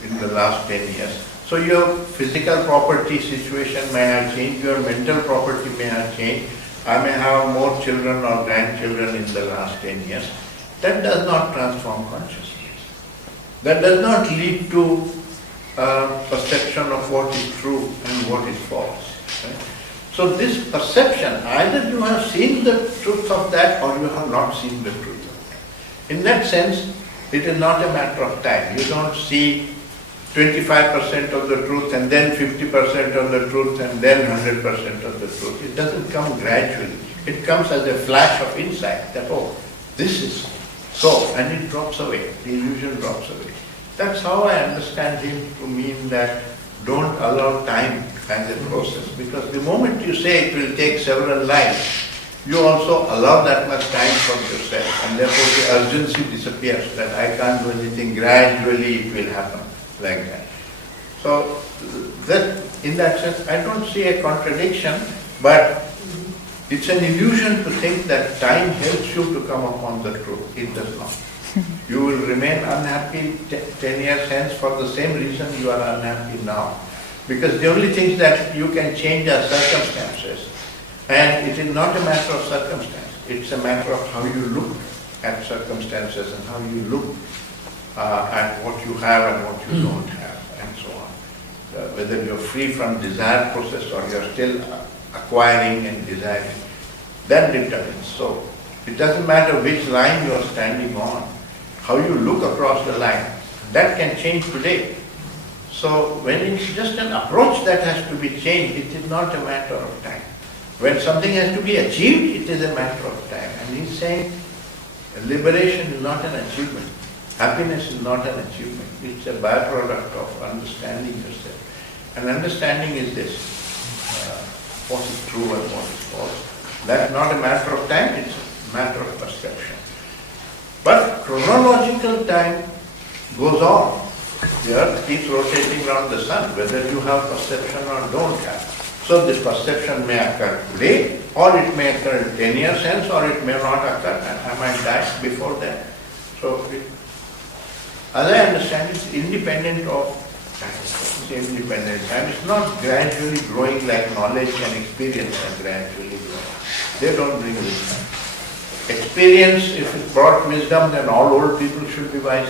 in the last 10 years. So your physical property situation may have changed, your mental property may have changed. I may have more children or grandchildren in the last 10 years. That does not transform consciousness. That does not lead to perception of what is true and what is false. Right? So this perception, either you have seen the truth of that or you have not seen the truth of that. In that sense, it is not a matter of time. You don't see 25% of the truth and then 50% of the truth and then 100% of the truth. It doesn't come gradually. It comes as a flash of insight that, oh, this is so, and it drops away. The illusion drops away. That's how I understand him to mean that don't allow time as a process, because the moment you say it will take several lives, you also allow that much time for yourself, and therefore the urgency disappears, that I can't do anything, gradually it will happen, like that. So that, in that sense, I don't see a contradiction, but it's an illusion to think that time helps you to come upon the truth. It does not. You will remain unhappy 10 years hence for the same reason you are unhappy now. Because the only things that you can change are circumstances. And it is not a matter of circumstance. It's a matter of how you look at circumstances and how you look at what you have and what you don't have, and so on. Whether you're free from desire process or you're still acquiring and desiring, that determines. So it doesn't matter which line you're standing on, how you look across the line, that can change today. So when it's just an approach that has to be changed, it is not a matter of time. When something has to be achieved, it is a matter of time. And he's saying liberation is not an achievement. Happiness is not an achievement. It's a byproduct of understanding yourself. And understanding is this, what is true and what is false. That's not a matter of time, it's a matter of perception. But chronological time goes on. The earth keeps rotating around the sun, whether you have perception or don't have. So this perception may occur today, or it may occur in 10 years hence, or it may not occur, and I might die before that. So, as I understand, it's independent of time. It's independent time. It's not gradually growing like knowledge and experience are gradually growing. They don't bring wisdom. Experience, if it brought wisdom, then all old people should be wise.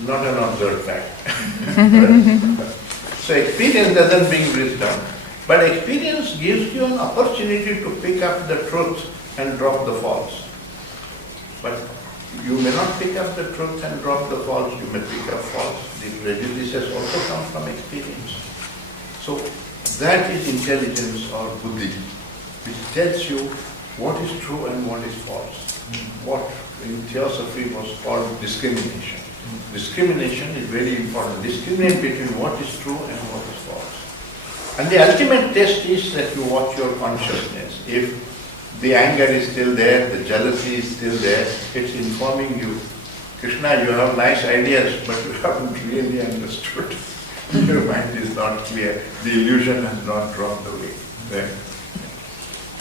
Not an observed fact. So experience doesn't bring wisdom, but experience gives you an opportunity to pick up the truth and drop the false. But you may not pick up the truth and drop the false, you may pick up false. The prejudices also come from experience. So that is intelligence or buddhi, which tells you what is true and what is false. What in theosophy was called discrimination. Discrimination is very important. Discriminate between what is true and what is false. And the ultimate test is that you watch your consciousness. If the anger is still there, the jealousy is still there, it's informing you, Krishna, you have nice ideas, but you haven't really understood. Your mind is not clear. The illusion has not dropped away. Right?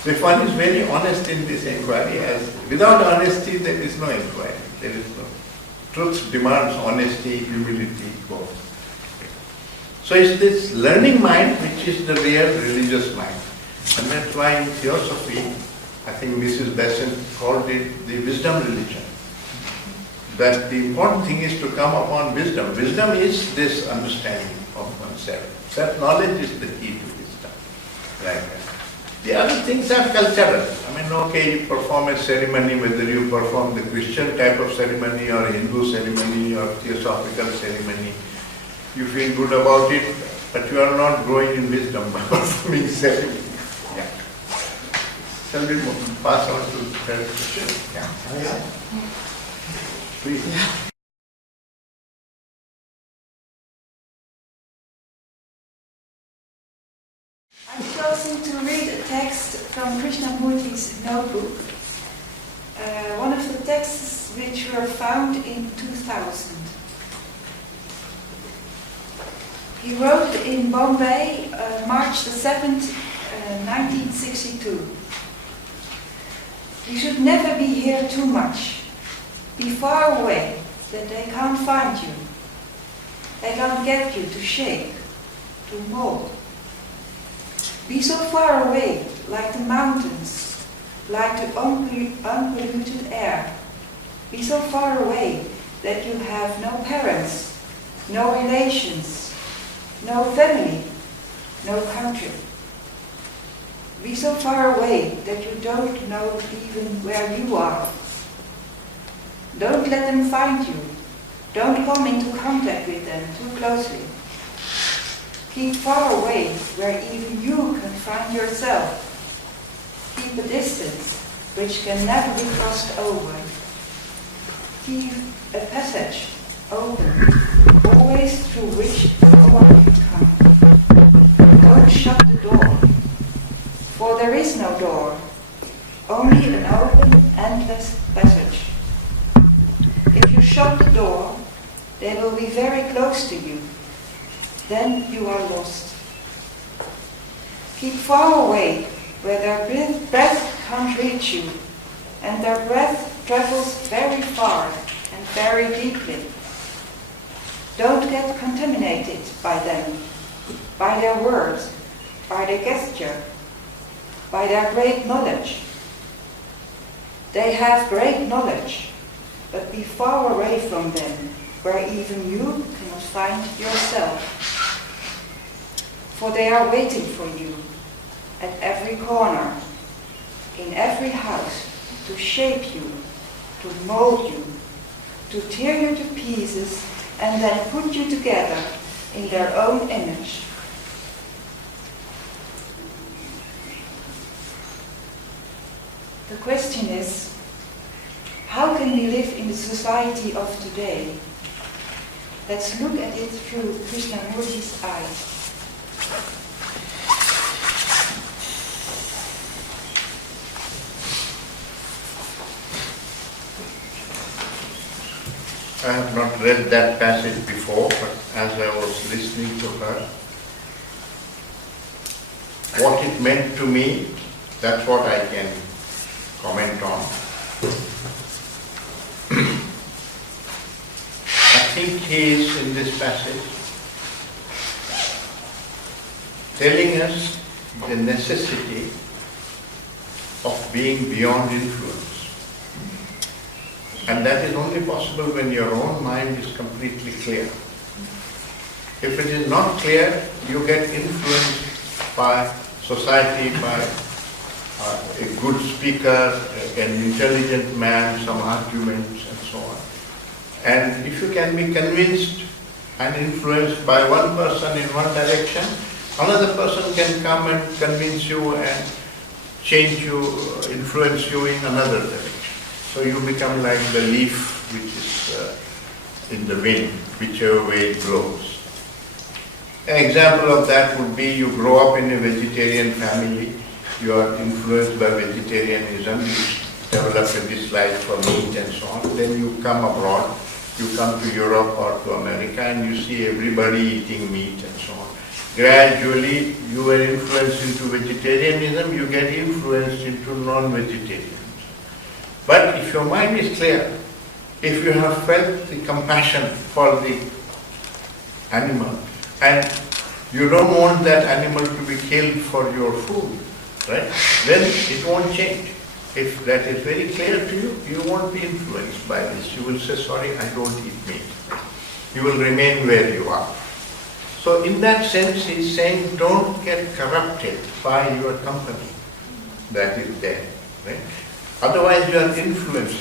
So if one is very honest in this inquiry, as without honesty there is no inquiry. There is no. Truth demands honesty, humility, both. So it's this learning mind which is the real religious mind. And that's why in Theosophy, I think Mrs. Besant called it the wisdom religion. That the important thing is to come upon wisdom. Wisdom is this understanding of oneself. Self-knowledge is the key to wisdom. Right? The other things are cultural. I mean, okay, you perform a ceremony, whether you perform the Christian type of ceremony or Hindu ceremony or Theosophical ceremony, you feel good about it, but you are not growing in wisdom by performing ceremony. Yeah. Shall we pass on to the third question? Yeah. Please. I've chosen to read a text from Krishnamurti's notebook. one of the texts which were found in 2000. He wrote in Bombay, March the 7th, 1962. You should never be here too much. Be far away, that they can't find you. They can't get you to shape, to mold. Be so far away, like the mountains, like the unpolluted air. Be so far away that you have no parents, no relations, no family, no country. Be so far away that you don't know even where you are. Don't let them find you. Don't come into contact with them too closely. Keep far away where even you can find yourself. Keep a distance which can never be crossed over. Keep a passage open, always through which no one can come. Don't shut the door, for there is no door, only an open, endless passage. If you shut the door, they will be very close to you. Then you are lost. Keep far away where their breath can't reach you, and their breath travels very far and very deeply. Don't get contaminated by them, by their words, by their gesture, by their great knowledge. They have great knowledge, but be far away from them, where even you cannot find yourself. For they are waiting for you at every corner, in every house, to shape you, to mold you, to tear you to pieces, and then put you together in their own image. The question is, how can we live in the society of today? Let's look at it through Krishnamurti's eyes. I have not read that passage before, but as I was listening to her, what it meant to me, that's what I can comment on. I think he is in this passage telling us the necessity of being beyond influence. And that is only possible when your own mind is completely clear. If it is not clear, you get influenced by society, by a good speaker, an intelligent man, some arguments and so on. And if you can be convinced and influenced by one person in one direction, another person can come and convince you and change you, influence you in another direction. So you become like the leaf which is in the wind, whichever way it blows. An example of that would be you grow up in a vegetarian family, you are influenced by vegetarianism, you develop a dislike for meat and so on, then you come abroad, you come to Europe or to America and you see everybody eating meat and so on. Gradually you are influenced into vegetarianism, you get influenced into non-vegetarianism. But if your mind is clear, if you have felt the compassion for the animal and you don't want that animal to be killed for your food, right? Then it won't change. If that is very clear to you, you won't be influenced by this. You will say, sorry, I don't eat meat. You will remain where you are. So in that sense, he's saying, don't get corrupted by your company that is there, right? Otherwise, you are influenced.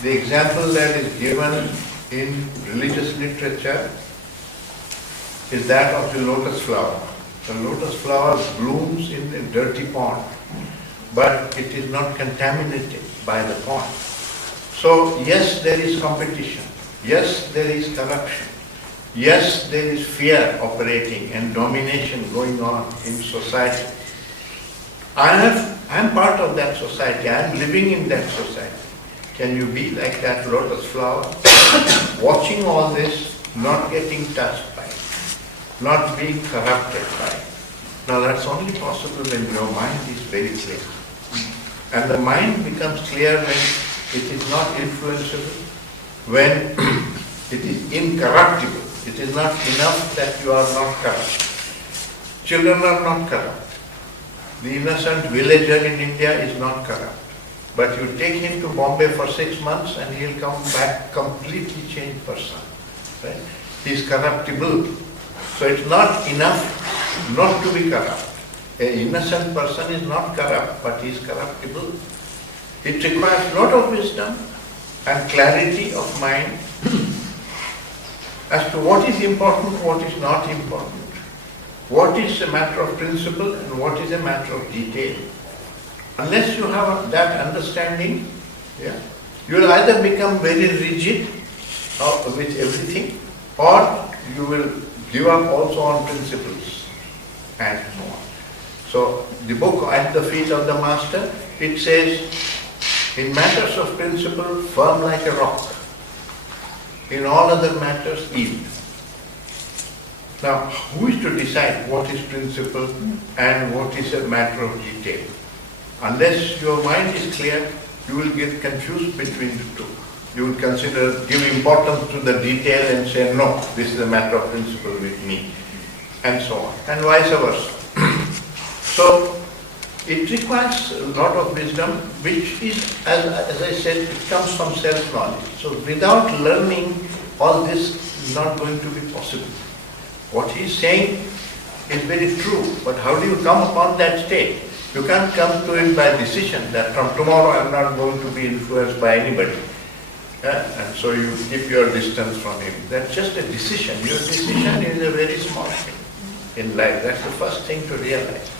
The example that is given in religious literature is that of the lotus flower. The lotus flower blooms in a dirty pond, but it is not contaminated by the pond. So, yes, there is competition. Yes, there is corruption. Yes, there is fear operating and domination going on in society. I'm part of that society. I'm living in that society. Can you be like that lotus flower? Watching all this, not getting touched by it, not being corrupted by it. Now that's only possible when your mind is very clear. And the mind becomes clear when it is not influenceable, when it is incorruptible. It is not enough that you are not corrupt. Children are not corrupt. The innocent villager in India is not corrupt. But you take him to Bombay for 6 months and he'll come back completely changed person. Right? He's corruptible. So it's not enough not to be corrupt. An innocent person is not corrupt, but he is corruptible. It requires a lot of wisdom and clarity of mind as to what is important, what is not important, what is a matter of principle and what is a matter of detail. Unless you have that understanding, you will either become very rigid with everything, or you will give up also on principles and so on. So the book At the Feet of the Master, it says, in matters of principle, firm like a rock. In all other matters, yield. Now, who is to decide what is principle and what is a matter of detail? Unless your mind is clear, you will get confused between the two. You will give importance to the detail and say, no, this is a matter of principle with me, and so on, and vice versa. So, it requires a lot of wisdom, which is, as I said, it comes from self-knowledge. So, without learning, all this is not going to be possible. What he is saying is very true, but how do you come upon that state? You can't come to it by decision that from tomorrow I am not going to be influenced by anybody. And so you keep your distance from him. That's just a decision. Your decision is a very small thing in life. That's the first thing to realize.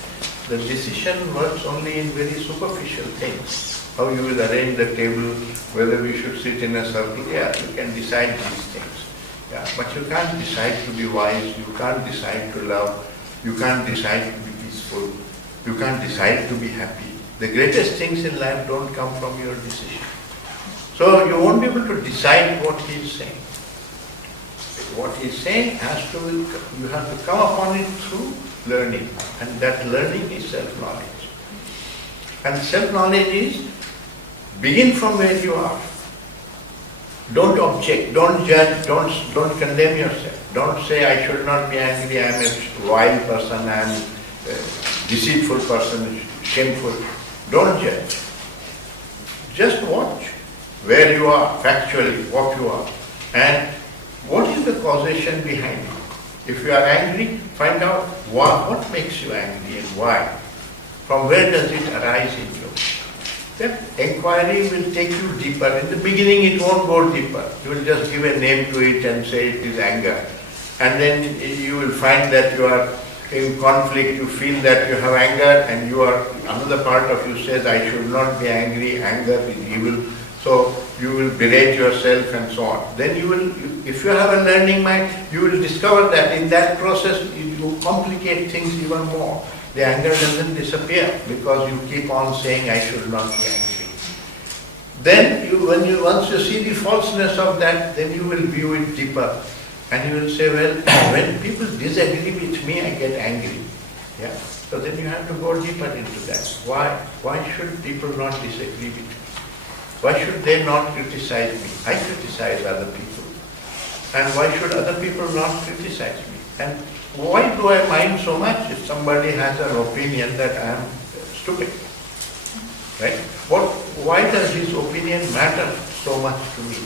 The decision works only in very superficial things. How you will arrange the table, whether we should sit in a circle. Yeah, you can decide these things. Yeah, but you can't decide to be wise. You can't decide to love. You can't decide to be peaceful. You can't decide to be happy. The greatest things in life don't come from your decision. So you won't be able to decide what he is saying. What he is saying you have to come upon it through learning. And that learning is self-knowledge. And self-knowledge is, begin from where you are. Don't object, don't judge, don't condemn yourself. Don't say, I should not be angry, I am a vile person, I am a deceitful person, shameful. Don't judge. Just watch where you are, factually, what you are. And what is the causation behind it? If you are angry, find out what makes you angry and why. From where does it arise in you? That inquiry will take you deeper. In the beginning it won't go deeper. You will just give a name to it and say it is anger. And then you will find that you are in conflict, you feel that you have anger, and another part of you says, I should not be angry, anger is evil. So you will berate yourself and so on. Then if you have a learning mind, you will discover that in that process you complicate things even more. The anger doesn't disappear because you keep on saying, I should not be angry. Then once you see the falseness of that, then you will view it deeper. And you will say, well, when people disagree with me, I get angry. Yeah. So then you have to go deeper into that. Why should people not disagree with me? Why should they not criticize me? I criticize other people. And why should other people not criticize me? And why do I mind so much if somebody has an opinion that I am stupid? Right? Why does his opinion matter so much to me?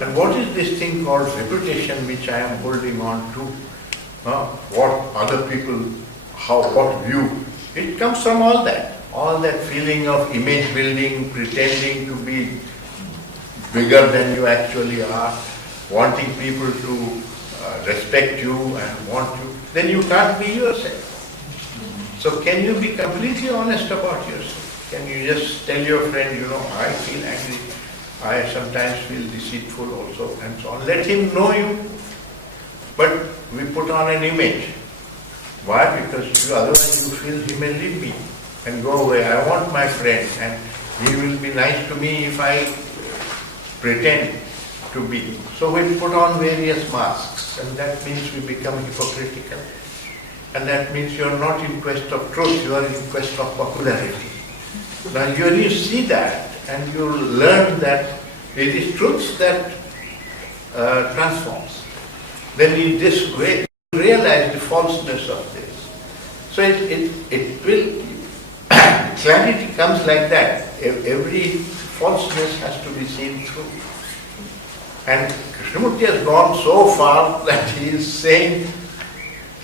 And what is this thing called reputation which I am holding on to? What other people, what view? It comes from all that feeling of image building, pretending to be bigger than you actually are, wanting people to respect you and want you. Then you can't be yourself. So can you be completely honest about yourself? Can you just tell your friend, I feel angry. I sometimes feel deceitful also, and so on. Let him know you. But we put on an image. Why? Because otherwise you feel he may leave me. and go away. I want my friend, and he will be nice to me if I pretend to be. So we put on various masks, and that means we become hypocritical. And that means you are not in quest of truth, you are in quest of popularity. Now when you see that, and you learn that it is truth that transforms, then in this way you realize the falseness of this. So it will, clarity comes like that. Every falseness has to be seen through. And Krishnamurti has gone so far that he is saying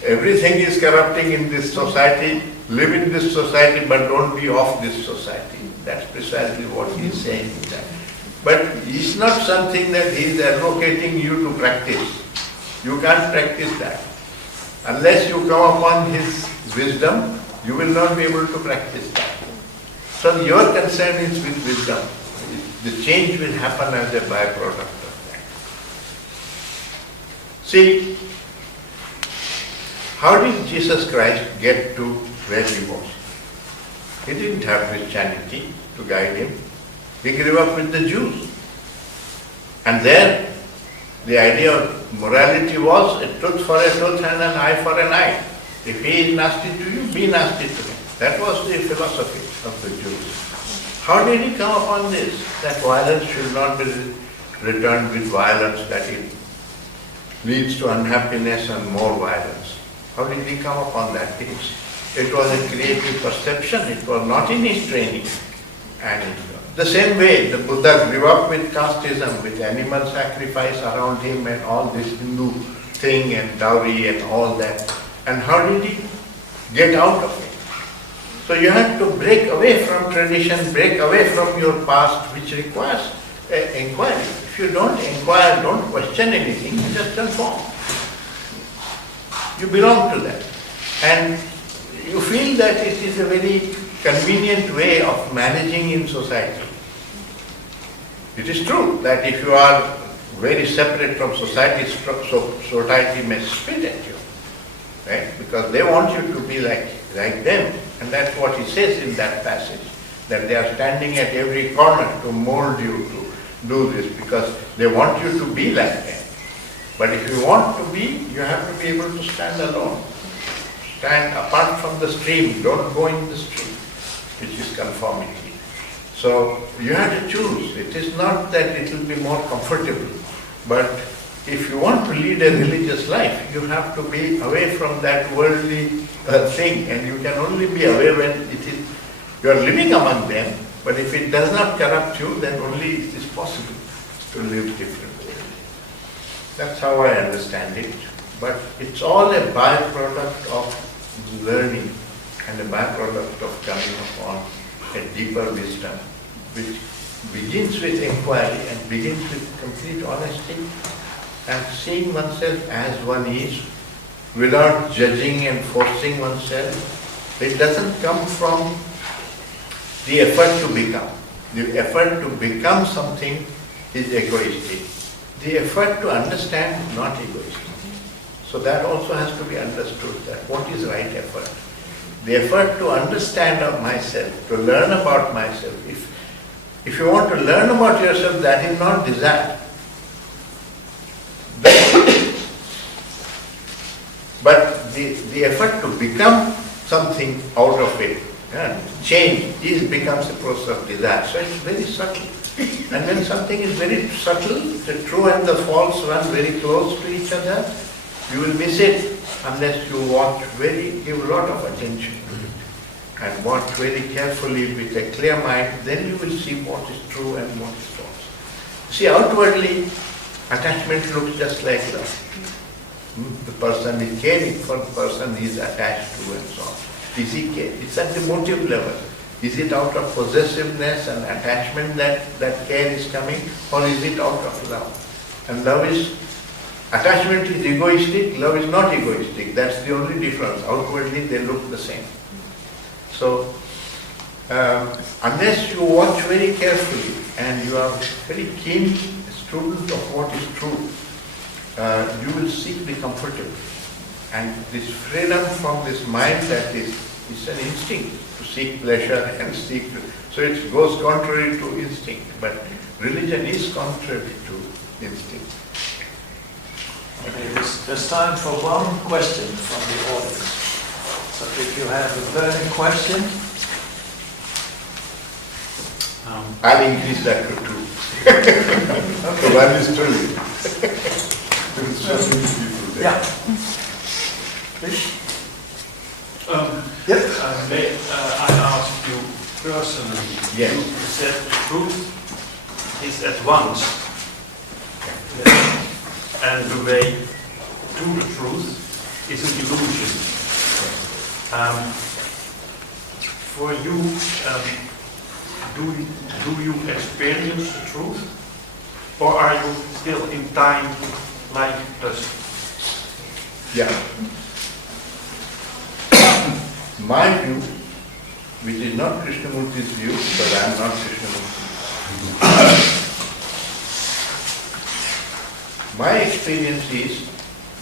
everything is corrupting in this society, live in this society but don't be of this society. That's precisely what he is saying. But it's not something that he is advocating you to practice. You can't practice that. Unless you come upon his wisdom, you will not be able to practice that. So your concern is with wisdom. The change will happen as a byproduct of that. See, how did Jesus Christ get to where he was? He didn't have Christianity to guide him. He grew up with the Jews. And there, the idea of morality was a tooth for a tooth and an eye for an eye. If he is nasty to you, be nasty to him. That was the philosophy of the Jews. How did he come upon this? That violence should not be returned with violence, that it leads to unhappiness and more violence. How did he come upon that? It was a creative perception, it was not in his training. And the same way, the Buddha grew up with casteism, with animal sacrifice around him and all this Hindu thing and dowry and all that. And how did he get out of it? So you have to break away from tradition, break away from your past, which requires inquiry. If you don't inquire, don't question anything, you just conform. You belong to that. And you feel that it is a very convenient way of managing in society. It is true that if you are very separate from society, society may spit at you, right? Because they want you to be like them. And that's what he says in that passage, that they are standing at every corner to mold you to do this, because they want you to be like them. But if you want to be, you have to be able to stand alone. Stand apart from the stream, don't go in the stream, which is conformity. So you have to choose. It is not that it will be more comfortable, but if you want to lead a religious life, you have to be away from that worldly thing, and you can only be away when you are living among them, but if it does not corrupt you, then only it is possible to live differently. That's how I understand it. But it's all a byproduct of learning and a byproduct of coming upon a deeper wisdom, which begins with inquiry and begins with complete honesty and seeing oneself as one is without judging and forcing oneself. It doesn't come from the effort to become. The effort to become something is egoistic. The effort to understand is not egoistic. So that also has to be understood, that what is right effort. The effort to understand of myself, to learn about myself. If you want to learn about yourself, that is not desire. But the effort to become something out of it, change, becomes a process of desire. So it's very subtle. And when something is very subtle, the true and the false run very close to each other, you will miss it unless you give a lot of attention to it. And watch very carefully with a clear mind, then you will see what is true and what is false. See, outwardly, attachment looks just like love. The person is caring for the person he is attached to and so on. Is he caring? It's at the motive level. Is it out of possessiveness and attachment that care is coming, or is it out of love? And attachment is egoistic, love is not egoistic. That's the only difference. Outwardly they look the same. So, unless you watch very carefully and you are very keen student of what is true, you will seek the comfortable. And this freedom from this mind that is It's an instinct to seek pleasure and seek. So it goes contrary to instinct. But religion is contrary to instinct. Okay, there's time for one question from the audience. So if you have a burning question, I'll increase that to 2. So one is true. yeah. Please. May I ask you personally? Yes. You said truth is at once, and the way to the truth is an illusion. For you, do you experience the truth, or are you still in time like us? Yeah. My view, which is not Krishnamurti's view, but I am not Krishnamurti. My experience is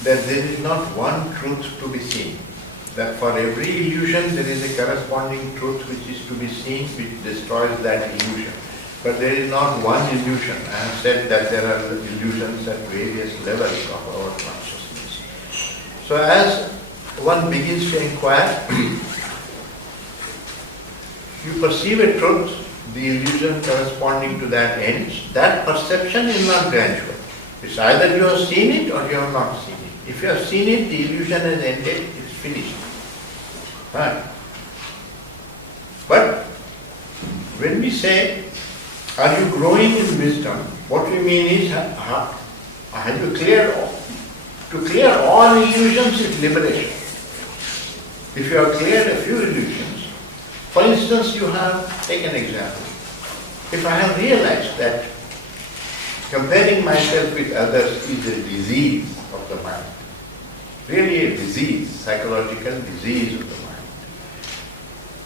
that there is not one truth to be seen. That for every illusion there is a corresponding truth which is to be seen, which destroys that illusion. But there is not one illusion. I have said that there are illusions at various levels of our consciousness. So as one begins to inquire, you perceive a truth, the illusion corresponding to that ends. That perception is not gradual. It's either you have seen it or you have not seen it. If you have seen it, the illusion has ended, it's finished. Right. But when we say, are you growing in wisdom? What we mean is, have you cleared all? To clear all illusions is liberation. If you have cleared a few illusions, for instance, you have, take an example. If I have realized that comparing myself with others is a disease of the mind, really a disease, psychological disease of the mind,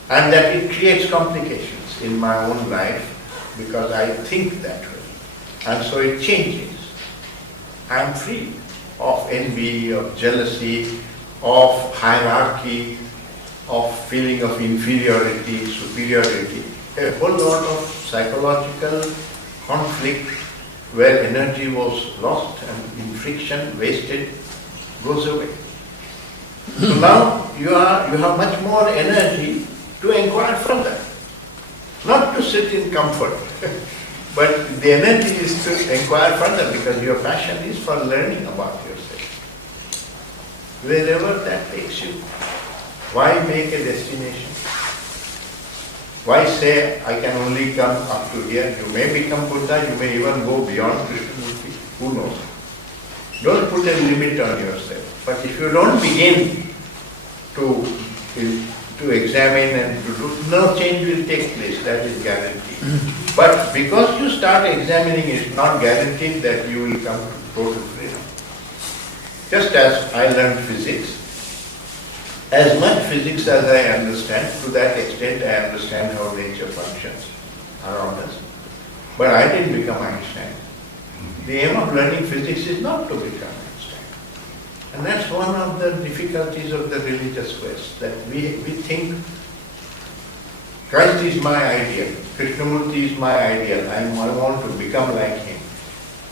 and that it creates complications in my own life because I think that way, and so it changes. I am free of envy, of jealousy, of hierarchy, of feeling of inferiority, superiority, a whole lot of psychological conflict where energy was lost and in friction, wasted, goes away. So now you have much more energy to inquire further, not to sit in comfort, but the energy is to inquire further because your passion is for learning about yourself. Wherever that takes you, why make a destination? Why say, I can only come up to here? You may become Buddha, you may even go beyond Krishnamurti, who knows? Don't put a limit on yourself. But if you don't begin to examine and to do, no change will take place, that is guaranteed. But because you start examining, it's not guaranteed that you will come to total freedom. Just as I learned physics, as much physics as I understand, to that extent I understand how nature functions around us. But I didn't become Einstein. The aim of learning physics is not to become Einstein. And that's one of the difficulties of the religious quest, that we think Christ is my ideal, Krishnamurti is my ideal, I want to become like him.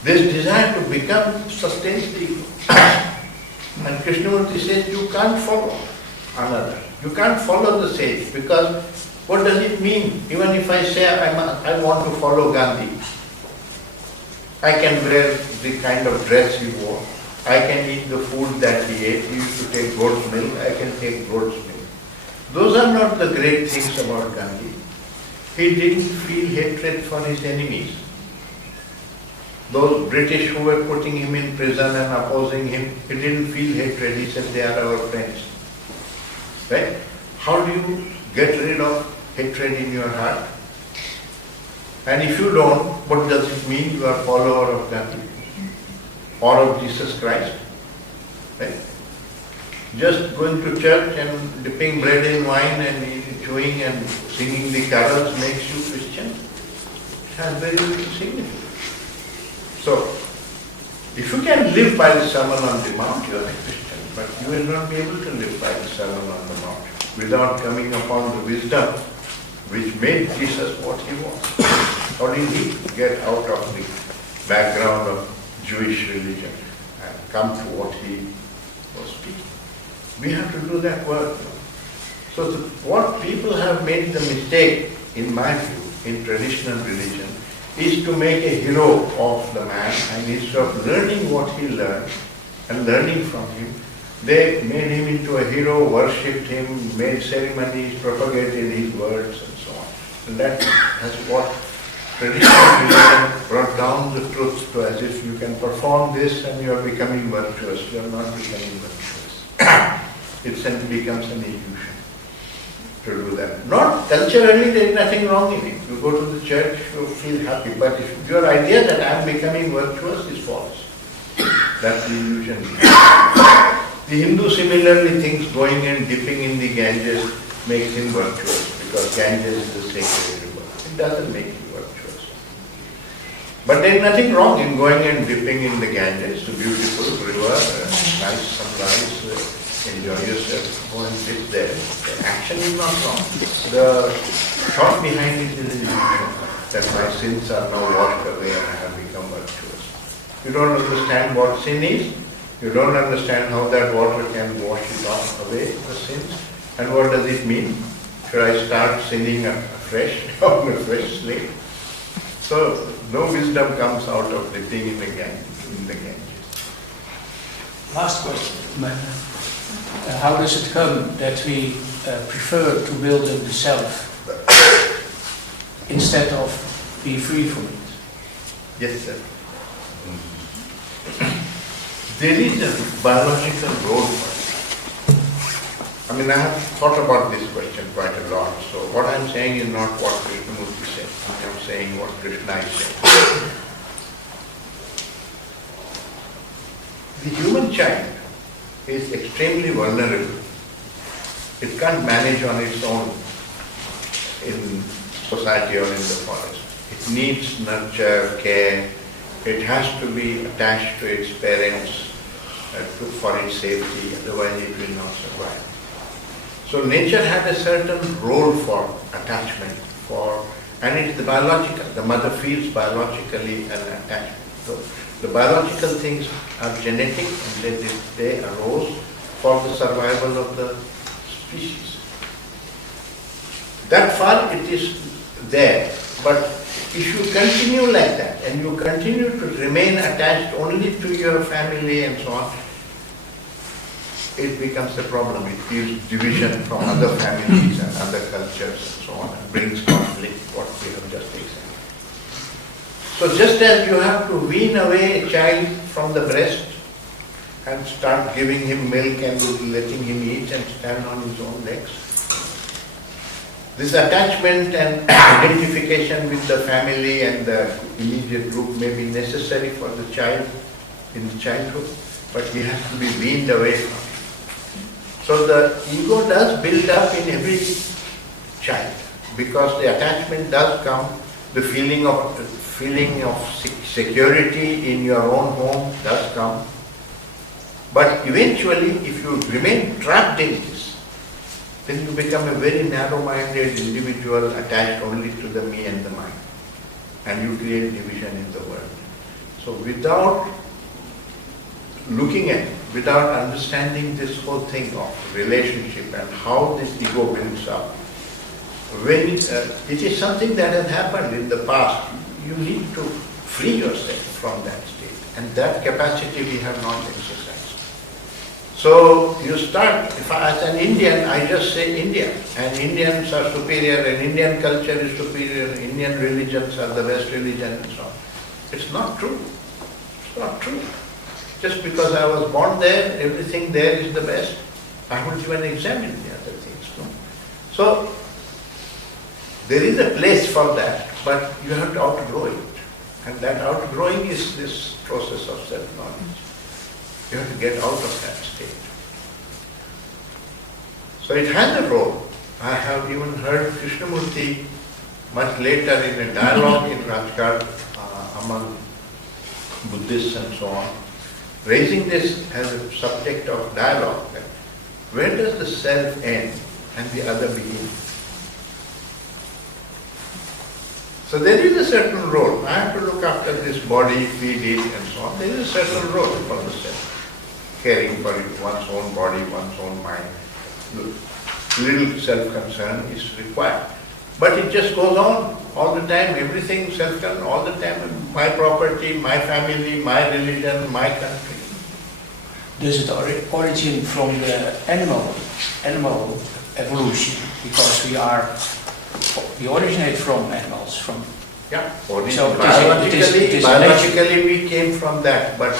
This desire to become sustains the ego. And Krishnamurti says you can't follow another. You can't follow the sage, because what does it mean? Even if I say I want to follow Gandhi, I can wear the kind of dress he wore, I can eat the food that he ate, he used to take goat's milk, I can take goat's milk. Those are not the great things about Gandhi. He didn't feel hatred for his enemies. Those British who were putting him in prison and opposing him, he didn't feel hatred, he said they are our friends. Right? How do you get rid of hatred in your heart? And if you don't, what does it mean? You are a follower of Gandhi or of Jesus Christ. Right? Just going to church and dipping bread in wine and chewing and singing the carols makes you Christian. It has very little significance. So, if you can live by the Sermon on the Mount, you are a Christian, but you will not be able to live by the Sermon on the Mount. without coming upon the wisdom which made Jesus what he was. How did he get out of the background of Jewish religion and come to what he was speaking? We have to do that work. So what people have made the mistake, in my view, in traditional religion, is to make a hero of the man, and instead of learning what he learned and learning from him, they made him into a hero, worshipped him, made ceremonies, propagated his words and so on. And that has what traditional religion brought down the truth to, as if you can perform this and you are becoming virtuous. You are not becoming virtuous. It becomes an illusion to do that. Not culturally, there is nothing wrong in it. You go to the church, you feel happy, but if your idea that I am becoming virtuous is false. That's the illusion. The Hindu similarly thinks going and dipping in the Ganges makes him virtuous, because Ganges is the sacred river. It doesn't make you virtuous. But there is nothing wrong in going and dipping in the Ganges. It's a beautiful river, nice sunrise, enjoy yourself, go and dip there. The action is not wrong. The thought behind it is an illusion, that my sins are now washed away and I have become virtuous. You don't understand what sin is. You don't understand how that water can wash it off away, the sins. And what does it mean? Should I start sinning afresh, on a fresh slate? So, no wisdom comes out of dipping in the Ganges. Last question. How does it come that we prefer to build up the self instead of be free from it? Yes, sir. There is a biological role for it. I mean, I have thought about this question quite a lot. So what I'm saying is not what Krishnamurti said. I'm saying what Krishna is saying. The human child is extremely vulnerable. It can't manage on its own in society or in the forest. It needs nurture, care. It has to be attached to its parents for its safety, otherwise it will not survive. So nature had a certain role for attachment, and it's the biological. The mother feels biologically an attachment. So the biological things are genetic, and they arose for the survival of the species. That far it is there, but if you continue like that and you continue to remain attached only to your family and so on, it becomes a problem. It gives division from other families and other cultures and so on, and brings conflict, what we have just examined. So just as you have to wean away a child from the breast and start giving him milk and letting him eat and stand on his own legs, this attachment and identification with the family and the immediate group may be necessary for the child in the childhood, but he has to be weaned away from it. So the ego does build up in every child, because the attachment does come, the feeling of security in your own home does come. But eventually, if you remain trapped in this, then you become a very narrow-minded individual attached only to the me and the mine. And you create division in the world. So without looking at it, without understanding this whole thing of relationship and how this ego builds up, when it is something that has happened in the past, you need to free yourself from that state. And that capacity we have not exercised. So you start, if as an Indian, I just say India, and Indians are superior, and Indian culture is superior, Indian religions are the best religion and so on. It's not true. It's not true. Just because I was born there, everything there is the best, I haven't even examined the other things. No? So there is a place for that, but you have to outgrow it. And that outgrowing is this process of self-knowledge. You have to get out of that state. So it has a role. I have even heard Krishnamurti much later in a dialogue in Rajghat among Buddhists and so on, raising this as a subject of dialogue. Where does the self end and the other begins. So there is a certain role. I have to look after this body, feed it and so on. There is a certain role for the self. Caring for one's own body, one's own mind. Little self-concern is required. But it just goes on all the time, everything self-concern all the time. My property, my family, my religion, my country. Does it origin from the animal evolution? Because we originate from animals, from Yeah, So biologically we came from that, but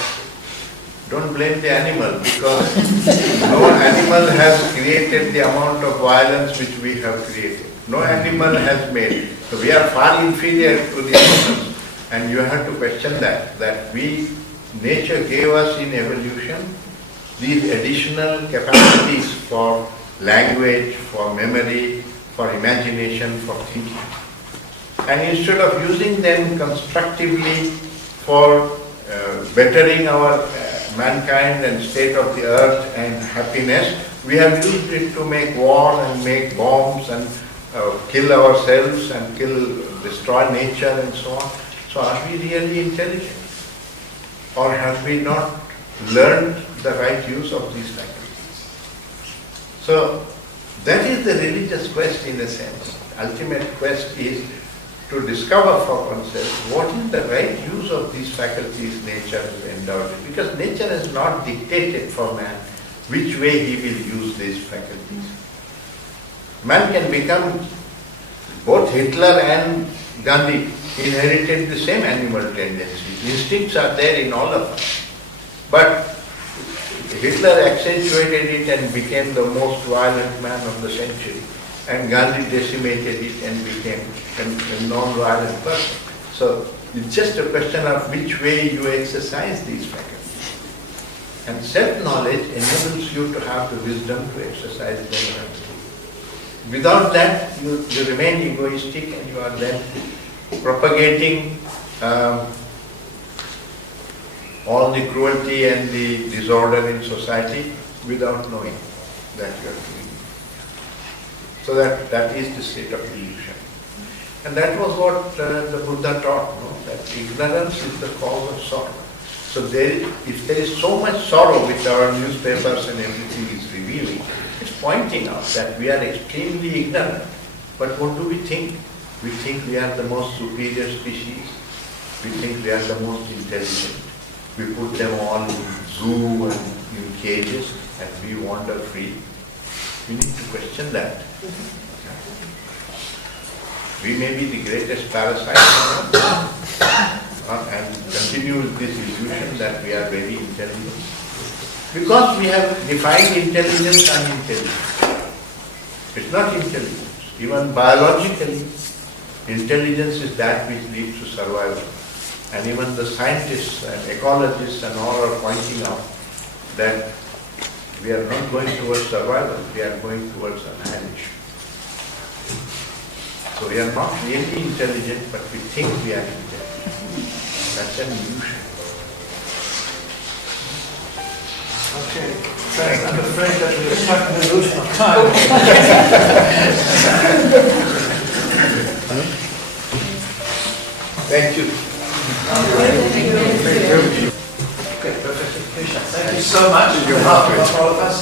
don't blame the animal, because no animal has created the amount of violence which we have created. No animal has made. So we are far inferior to the animals, and you have to question that nature gave us in evolution these additional capacities for language, for memory, for imagination, for thinking. And instead of using them constructively for bettering our mankind and state of the earth and happiness, we have used it to make war and make bombs and kill ourselves and destroy nature and so on. So are we really intelligent? Or have we not learned the right use of these faculties? So that is the religious quest in a sense. Ultimate quest is to discover for oneself what is the right use of these faculties nature has endowed with. Because nature has not dictated for man which way he will use these faculties. Man can become, both Hitler and Gandhi inherited the same animal tendencies. Instincts are there in all of us. But Hitler accentuated it and became the most violent man of the century. And Gandhi decimated it and became a non-violent person. So it's just a question of which way you exercise these faculties. And self-knowledge enables you to have the wisdom to exercise them. Without that, you remain egoistic and you are then propagating all the cruelty and the disorder in society without knowing that you are doing it. So that is the state of illusion. And that was what the Buddha taught, that ignorance is the cause of sorrow. So if there is so much sorrow which our newspapers and everything is revealing, it's pointing out that we are extremely ignorant. But what do we think? We think we are the most superior species. We think we are the most intelligent. We put them all in zoo and in cages and we wander free. We need to question that. We may be the greatest parasite and continue with this illusion that we are very intelligent. Because we have defined intelligence unintelligence. It's not intelligence. Even biologically, intelligence is that which leads to survival. And even the scientists and ecologists and all are pointing out that we are not going towards survival, we are going towards annihilation. So we are not really intelligent, but we think we are intelligent. That's an illusion. Okay, friends, I'm afraid that we're stuck in the illusion of time. Thank you. Okay, Professor Krishna, thank you so much on behalf of all of us.